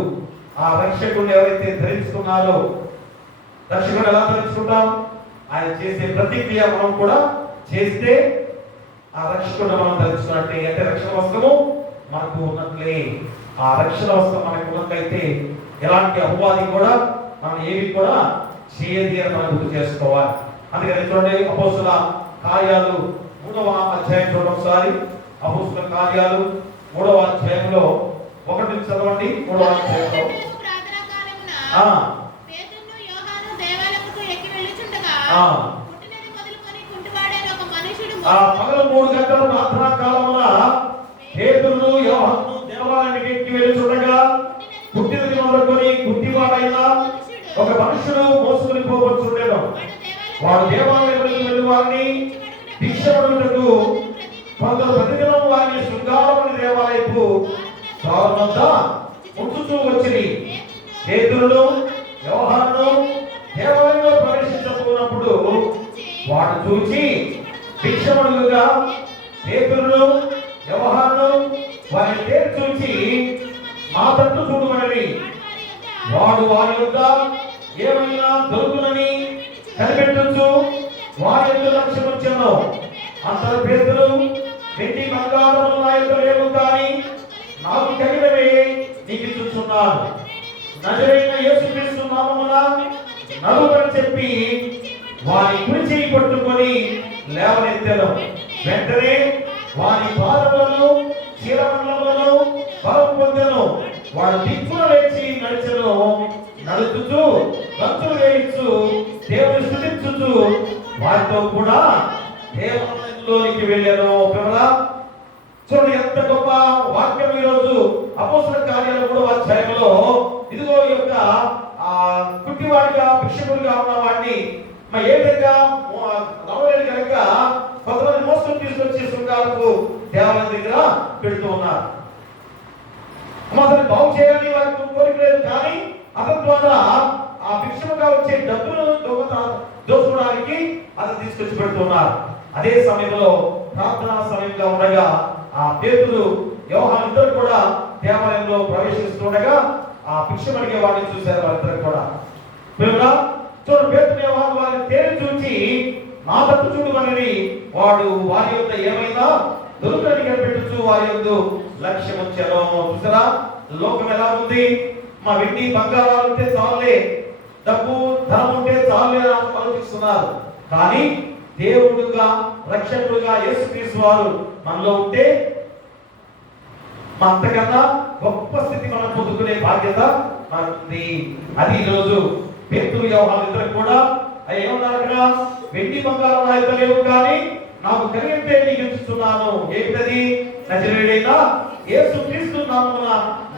ఆ రక్షకుడిని ఎవరైతే ధరించుకున్నారో, రక్షకుడు ఎలా ధరించుకుంటాం? ఆయన చేసే ప్రతిక్రియ మనం కూడా చేస్తే ఆ రక్షకుడు మనం ధరించుకున్నట్టే. అంటే రక్షణ వస్త్రము మనకు ఉన్నట్లే. ఆ రక్షణ వస్త్రం మనకు ఉన్నట్లయితే ఎలాంటి అపవాది కూడా మనం ఏవి కూడా చేయది అని మనం గుర్తు చేసుకోవాలి. అందుకని చూడండి, అపోస్తుల కార్యాలు 3వ అధ్యాయం చూడండి ఒకసారి. అపోస్తుల కార్యాలు 3వ అధ్యాయంలో 1 నుంచి చదవండి. 3వ అధ్యాయంలో పగలు 3 గంటల ప్రార్థనా కాలమున పేతురు యోహాను దేవాలయానికి ఎక్కి వెళ్ళుచుండగా పుట్టినది మొదలుకొని గుడ్డివాడైన ఒక మనుషుడు మోసుకుని పోవచ్చుండెను. వాడు దేవాలయానికి వెళ్ళి వారిని భిక్ష అడుగుటకు కొందరు ప్రతిదినం వారిని శృంగారముని దేవాలయపు ద్వారం వద్ద ఉంచుతూ వచ్చింది. పేతురును యోహానును దేవాలయంలో ప్రవేశించబోయినప్పుడు వాడు చూచి భిక్షమడుగుగా పేతురును యోహానును వారి పేరు చూచి మా తట్టు చూడమని వాడు వారి యొద్ద ఏమైనా దొరుకునని కనిపెట్టొచ్చు వారి యొక్క లక్ష్యం వచ్చాను. అంతలో పేతురు వెండి బంగారములు నా యొక్క లేవు కానీ నాకు కలిగినవే నీకు ఇచ్చుచున్నాను. నజరైన యేసుక్రీస్తు నామమున నడువని చెప్పి వారి కుడి చేయి పట్టుకొని లేవనెత్తెను. వెంటనే వారి పాదములను చీలమండలములను బలం పొందెను. వాడు దిక్కున లేచి నడిచెను. నడుచుచు గంతులు వేయించు దేవుని స్తుతించుచు వారితో కూడా దేవాలయంలోనికి వెళ్ళాను. చూడండి ఎంత గొప్ప వాక్యం. ఈరోజు అపోస్తల కార్యాలు 3వ అధ్యాయంలో ఇదిగో ఈ యొక్క గుడ్డివాడిగా భిక్షకుడిగా ఉన్న వాడిని ఏ విధంగా నవలేడు కనుక కొంతమంది మోసుకొని తీసుకొచ్చి శృంగారపు దేవాలయం దగ్గర పెడుతూ ఉన్నారు. అతను బాగు చేయాలని వారికి కోరిక లేదు, కానీ అతని ద్వారా ఆ భిక్షముగా వచ్చే డబ్బును దోచుకోవడానికి అతను తీసుకొచ్చి పెడుతున్నారు. అదే సమయంలో ప్రార్థనా సమయంగా ఉండగా ఆ పేతురు యోహాను ఇద్దరు కూడా దేవాలయంలో ప్రవేశిస్తుండగా ఆ భిక్షం అడిగే వాడిని చూశారు. వాళ్ళిద్దరు కూడా చూడు పేతురు యోహాను వారిని తేరి చూచి నా తట్టు చూడమని వాడు వారి యొక్క ఏమైనా దొరుకుని కనిపెట్టచ్చు వారి యొక్క లక్ష్యం వచ్చాను. చూసారా లోకం ఎలా ఉంది? మా వెండి బంగారాలు ఉంటే చాలే, డబ్బు ధనం ఉంటే చాలే అని ఆలోచిస్తున్నారు. కానీ దేవుడుగా రక్షకుడుగా యేసుక్రీస్తు వారు మనలో ఉంటే అంతకన్నా గొప్ప స్థితి మనం పొందుకునే బాధ్యత మనది. అది ఈరోజు పేతురు యోహాను ఇద్దరు కూడా ఏమన్నారు అక్కడ? వెండి బంగారం నా దగ్గర లేవు, కానీ నాకు కలిగితే నీకు ఇస్తున్నాను. ఏమిటది? నజరేయుడైన యేసుక్రీస్తు నామమున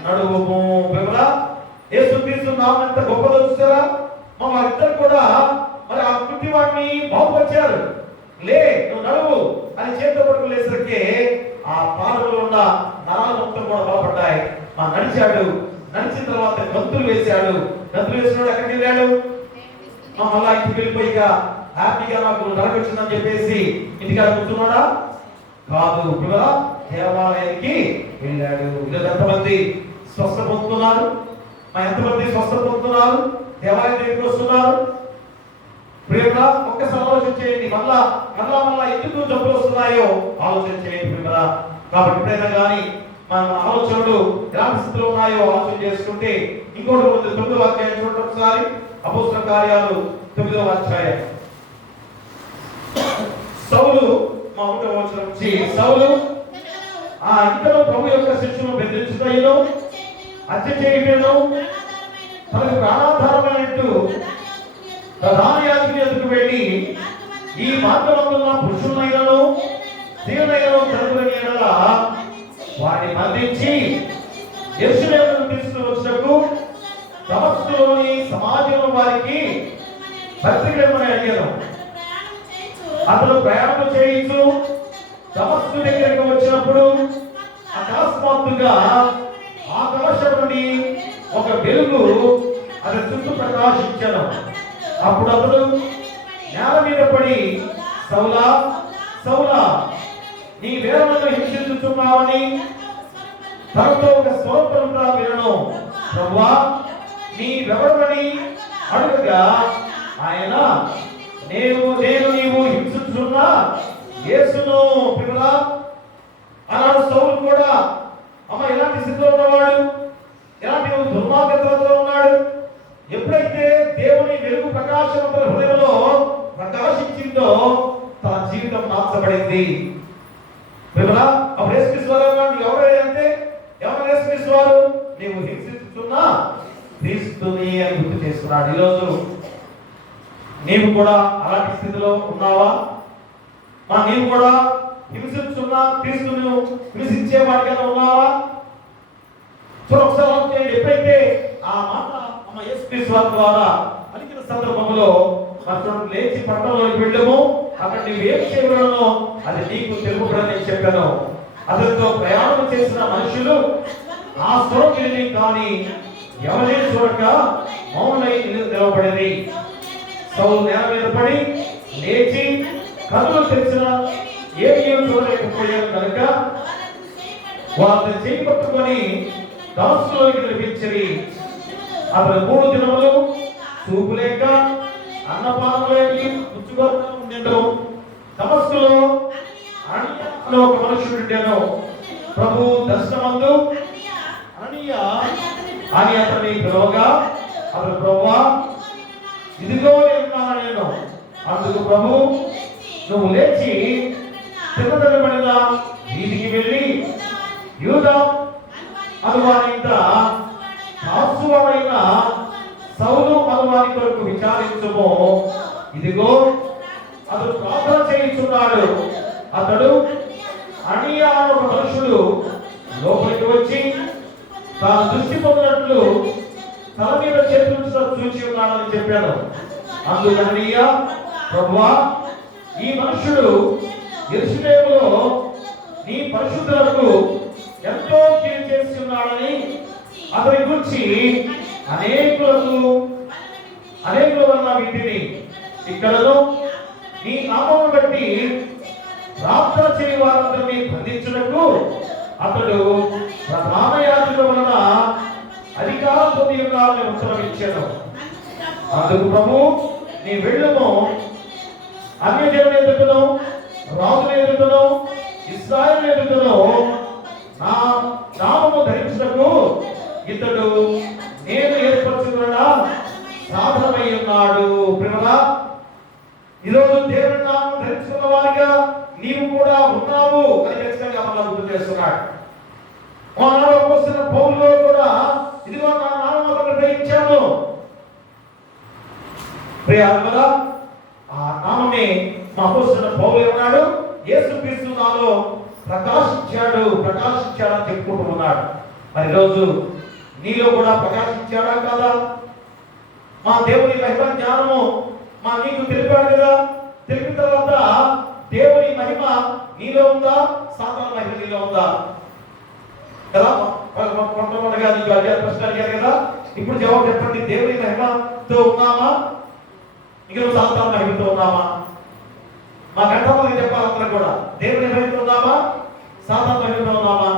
నడువుము. యేసుక్రీస్తు నామం ఎంత గొప్పదో చూసారా? మా వారిద్దరు కూడా మరి ఆ గుడ్డివాడిని బాగుపరిచారు. లే నువ్వు నడువు అని చేతితో పట్టుకుని లేసరికి ఆ పాదములో ఉన్న నరాలు మొత్తం కూడా బలపడ్డాయి. నడిచాడు. నడిచిన తర్వాత గంతులు వేశాడు. గంతులు వేసినాడు. ఎక్కడికి వెళ్ళాడు? మళ్ళా ఇంటికి వెళ్ళిపోయి హ్యాపీగా నాకు నడక వచ్చిందని చెప్పేసి ఇంటికాడ కూర్చున్నాడా? కాదు. దేవాలయానికి వెళ్ళాడు. ఈరోజు ఎంతమంది స్వస్థ పొందుతున్నారు? ఎంతమంది స్వస్థ పొందుతున్నారు? దేవాలయం దగ్గరికి వస్తున్నారు. ప్రియరా ఒక్కసారి ఆలోచన చేయండి. మళ్ళా ఎందుకు జబ్బులు వస్తున్నాయో ఆలోచన చేయండి ప్రియరా. కాబట్టి ఎప్పుడైనా కానీ మన ఆలోచనలు ఎలాంటి స్థితిలో ఉన్నాయో ఆలోచన చేసుకుంటే ఇంకోటి 9వ అధ్యాయం చూడండి ఒకసారి. అపోస్తల కార్యాలు 9వ అధ్యాయం. సౌలు 1వ వచనం నుంచి సౌలు ఇంతలో ప్రభు యొక్క శిష్యులను బెదిరించుటయును హత్య చేయుటయును తనకు ప్రాణాధారమైనట్టు ప్రధాన యాజకుని ఎదురుకు వెళ్ళి ఈ మార్గమందున్న పురుషులైనను స్త్రీలైనను కనుగొని ఎడల వారిని బంధించి యెరూషలేముకు తీసుకుని వచ్చుటకు దమస్కులోని సమాజంలో వారికి పత్రికలను అడిగాను. అతను ప్రయాణం చేయించు దమస్కు దగ్గరకు వచ్చినప్పుడు అకస్మాత్తుగా ఆకాశం నుండి ఒక వెలుగు అతని చుట్టూ ప్రకాశించను. అప్పుడు అతడు నేల మీద పడి సౌలా సౌలా నీ వేదనను హింసించుచున్నావని తనతో ఒక స్వరంగా వినను. ప్రభువా నీవెవరని అడుగగా ఆయన నేను నీవు హింసించుచున్న యేసును. పిల్లలా అలాంటి సౌలు కూడా ఎలాంటి స్థితిలో ఉన్నవాడు? ఎలాంటి దుర్మార్గతలో ఉన్నాడు? ఎప్పుడైతే దేవుని వెలుగు ప్రకాశం హృదయంలో ప్రకాశించిందో తన జీవితం మార్చబడింది. అప్పుడు యేసుక్రీస్తు వారు ఎవరంటే ఎవరు? యేసుక్రీస్తు వారు నీవు హింసించుతున్నా క్రీస్తుని అని గుర్తు చేస్తున్నాడు. ఈరోజు నీవు కూడా అలాంటి స్థితిలో ఉన్నావా? నీవు కూడా హింసించుతున్నా క్రీస్తును హింసించే వాడిగా ఉన్నావా? ఒకసారి ఎప్పుడైతే ఆ మాట యేసుక్రీస్తు వారి ద్వారా పలికిన సందర్భంలో లేచి పట్టణంలోకి వెళ్ళము. అక్కడ నీవు ఏం చేయగలను అది నీకు తెలుపుడని నేను చెప్పాను. అతనితో ప్రయాణం చేసిన మనుషులు ఆ స్వరూపిణిని కానీ ఎవరిని చూడక మౌనై నిలబడింది. సౌలు నేల మీద పడి లేచి కన్నులు తెరిచిన ఏమీ చూడలేకపోయాను కనుక వారిని చేయి పట్టుకొని దాసులోకి నడిపించి అతను 3 దినములు చూపు లేక అన్నపానము లేని పుచ్చుకోకుండా ఉండెను. దమస్కులో అననీయ అనే ఒక మనుషుడు ఉండెను. ప్రభు దర్శనమందు అననీయ అని అతన్ని పిలవగా అతడు ప్రభువా ఇదిగో నేను. అందుకు ప్రభు నువ్వు లేచి తిన్నదనబడిన వీధికి వెళ్ళి యూదా అనువాని దాసువాడైన సౌలు అనువాని కొరకు విచారించుము. ఇదిగో అతడు ప్రార్థన చేయించున్నాడు. అతడు అననీయ అనే ఒక మనుషుడు లోపలికి వచ్చి తాను దృష్టి పొందినట్లు తల మీద చేతులు చూచి ఉన్నాడని చెప్పాడు. అందుకు అననీయ ప్రభువా ఈ మనుషుడు యెరూషలేములో నీ పరిశుద్ధులకు ఎంతో కీడు చేసి ఉన్నాడని అతని గురించి అనేకుల వలన వింటిని. ఇక్కడను నీ నామమును బట్టి ప్రార్థన చేయు వారందరినీ బంధించుటకు అతడు ప్రధాన యాజకుల వలన అధికారం పొంది ఉన్నాడని ఉత్తరం ఇచ్చాడు. అందుకు ప్రభు నీ వెళ్ళుము, అన్యజనుల ఎదుటను రాజుల ఎదుటను ఇశ్రాయేలు ఎదుటను నా నామము ధరించుటకు ఇతడు నేను ఏర్పరచుకున్న సాధనమై ఉన్నాడు. ప్రేమగా ఈరోజు దేవుని నామం ధరించుకున్న వారిగా నీవు కూడా ఉన్నావు అని ఖచ్చితంగా మనం గుర్తు చేస్తున్నాడు. ఆనాడు అపోస్తలుడైన పౌలు కూడా ఇదిగో నా నామము అతడు గ్రహించాను. ప్రియులారా ఆ నామమే మా అపోస్తలుడైన పౌలు ఏమన్నాడు? యేసుక్రీస్తు నాలో ప్రకాశించాడని చెప్పుకుంటూ ఉన్నాడు. మరి రోజు నీలో కూడా ప్రకాశించాడా కదా? మా దేవుని మహిమ జ్ఞానము మా నీకు తెలిపాడు కదా. తెలిపిన తర్వాత దేవుని మహిమ నీలో ఉందా? సాతాను మహిమ నీలో ఉందా? కదా కొంతమందిగా నీకు అడిగారు, ప్రశ్న అడిగారు కదా. ఇప్పుడు జవాబు చెప్పండి. దేవుని మహిమతో ఉన్నామా? ఇంకా సాతాను మహిమతో ఉన్నామా? మా గంటపల్లి చెప్పాలందరూ కూడా దేవుని మహిమతో ఉన్నామా? సాతాను మహిమతో ఉన్నామా?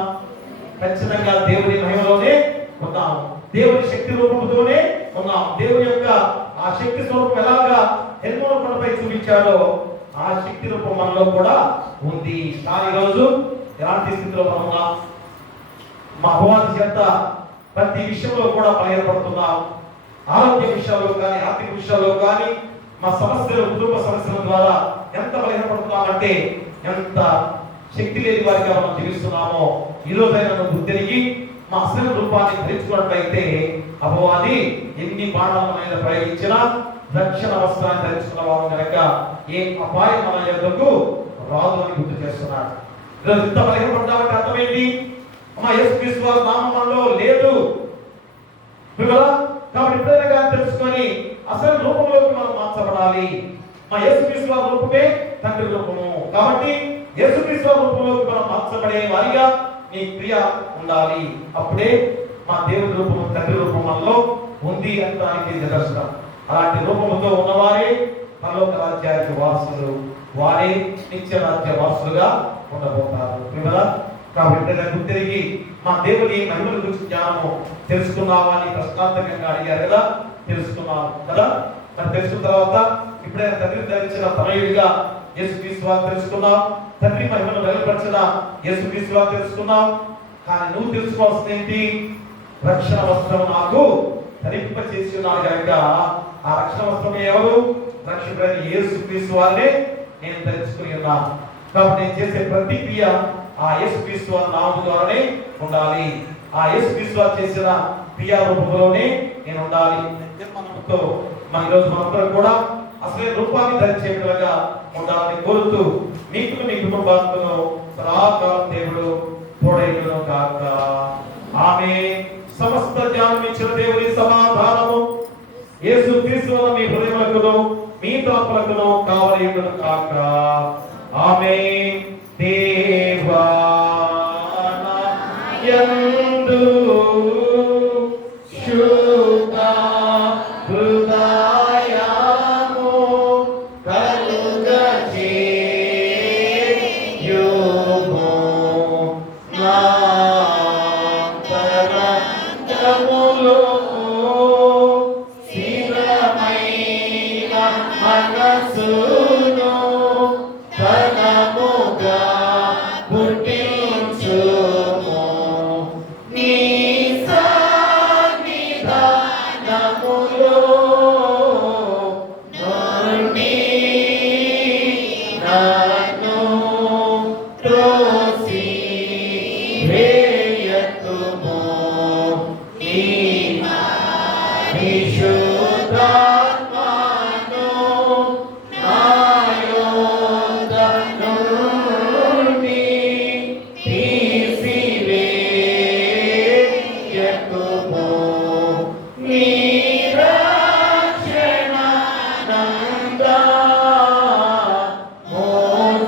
ఖచ్చితంగా దేవుని మహిమలోనే ఉన్నాము. దేవుని శక్తి రూపంతోనే ఉన్నాం. దేవుని యొక్క ఆ శక్తి స్వరూపం ఎలాగా హెర్మోను కొండపై చూపించాడో ఆ శక్తి రూపం మనలో కూడా ఉంది. కానీ రోజు ఎలాంటి స్థితిలో మనం ఉన్నాం? మా అపవాది చేత ప్రతి విషయంలో కూడా బలహీనపడుతున్నాం. ఆరోగ్య విషయాల్లో కానీ, ఆర్థిక విషయాల్లో కానీ, మా సమస్యలు, కుటుంబ సమస్యల ద్వారా ఎంత బలహీనపడుతున్నామంటే ఎంత శక్తి లేని వారిగా మనం జీవిస్తున్నామో ఈ రోజైనా నువ్వు తిరిగి మా అసలు రూపాన్ని ధరించుకున్నట్లయితే అపవాది ఎన్ని బాణాలను ప్రయోగించినా రక్షణ వస్త్రాన్ని ధరించుకున్న వారు కనుక ఏ అపాయం మన ఎదురుకు రాదు అని గుర్తు చేస్తున్నాడు. ఈరోజు ఇంత బలహీనపడ్డామంటే అర్థమైంది, మా యేసుక్రీస్తు వారి నామములో లేదు కాబట్టి ఎప్పుడైనా కానీ తెలుసుకొని అసలు రూపంలోకి మనం మార్చబడాలి. మా యేసుక్రీస్తు వారి రూపమే తండ్రి రూపము. కాబట్టి యేసుక్రీస్తు వారి రూపంలోకి మనం మార్చబడే వారిగా నీ క్రియ ఉండాలి. అప్పుడే మా దేవుని రూపము తండ్రి రూపంలో ఉంది అనడానికి నిదర్శనం. అలాంటి రూపముతో ఉన్నవారే పరలోక రాజ్యానికి వారసులు, వారే నిత్య రాజ్య వారసులుగా ఉండబోతారు. కాబట్టి తిరిగి మా దేవుని మహిమల గురించి జ్ఞానము తెలుసుకున్నావా అని ప్రశ్నార్థకంగా అడిగారు కదా. తెలుసుకున్నావు కదా. మరి తెలుసుకున్న తర్వాత ఇప్పుడైనా తండ్రి ధరించిన తనయుడిగా యేసుక్రీస్తు వారు తెలుసుకున్నావు. తండ్రి మహిమను వెలువరించిన యేసుక్రీస్తు వారు తెలుసుకున్నావు. కానీ నువ్వు తెలుసుకోవాల్సింది ఏంటి? రక్షణ వస్త్రం నాకు ధరింప చేసి ఉన్నాను కనుక ఆ రక్షణ వస్త్రం ఎవరు? రక్షకుడైన యేసుక్రీస్తు వారినే నేను ధరించుకుని ఉన్నాను. కాబట్టి నేను చేసే ప్రతి క్రియ ఆ యేసుక్రీస్తు వారి నామము ద్వారానే ఉండాలి. ఆ యేసుక్రీస్తు వారు చేసిన క్రియా రూపంలోనే నేను ఉండాలి. మనతో మన ఈరోజు మనందరం కూడా అసలే రూపాన్ని ధరించే విధంగా ఉండాలని కోరుతూ మీకు మీ కుటుంబాలను సదాకాలం దేవుడు తోడైను గాక. ఆమేన్. సమస్త జ్ఞానం ఇచ్చిన దేవుని సమాధానము యేసుక్రీస్తు వలన మీ హృదయములకును మీ తలపులకును కావలియును గాక. ఆమేన్. దేవా యందు దినములో స్థిరమైన మనసును ధనముగా పుట్టించుము. నీ సన్నిధానములో నుండి నన్ను త్రోసి వేయకుము. నీ పరిశుద్ధాత్మను నా యొద్ద నుండి తీసివేయకుము. నీ రక్షణనందము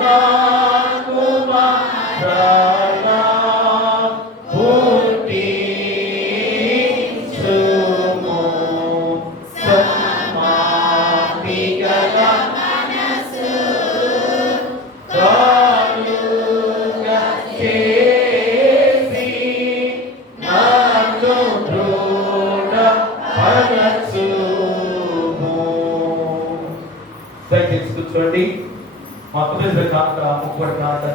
నాకు మరలా పుట్టించుము. సమాధి గల కలుగ చేసి నన్ను దృఢపరచుము. దయచేసి కూర్చోండి. మా తుది కాంత ముప్పటి కాంత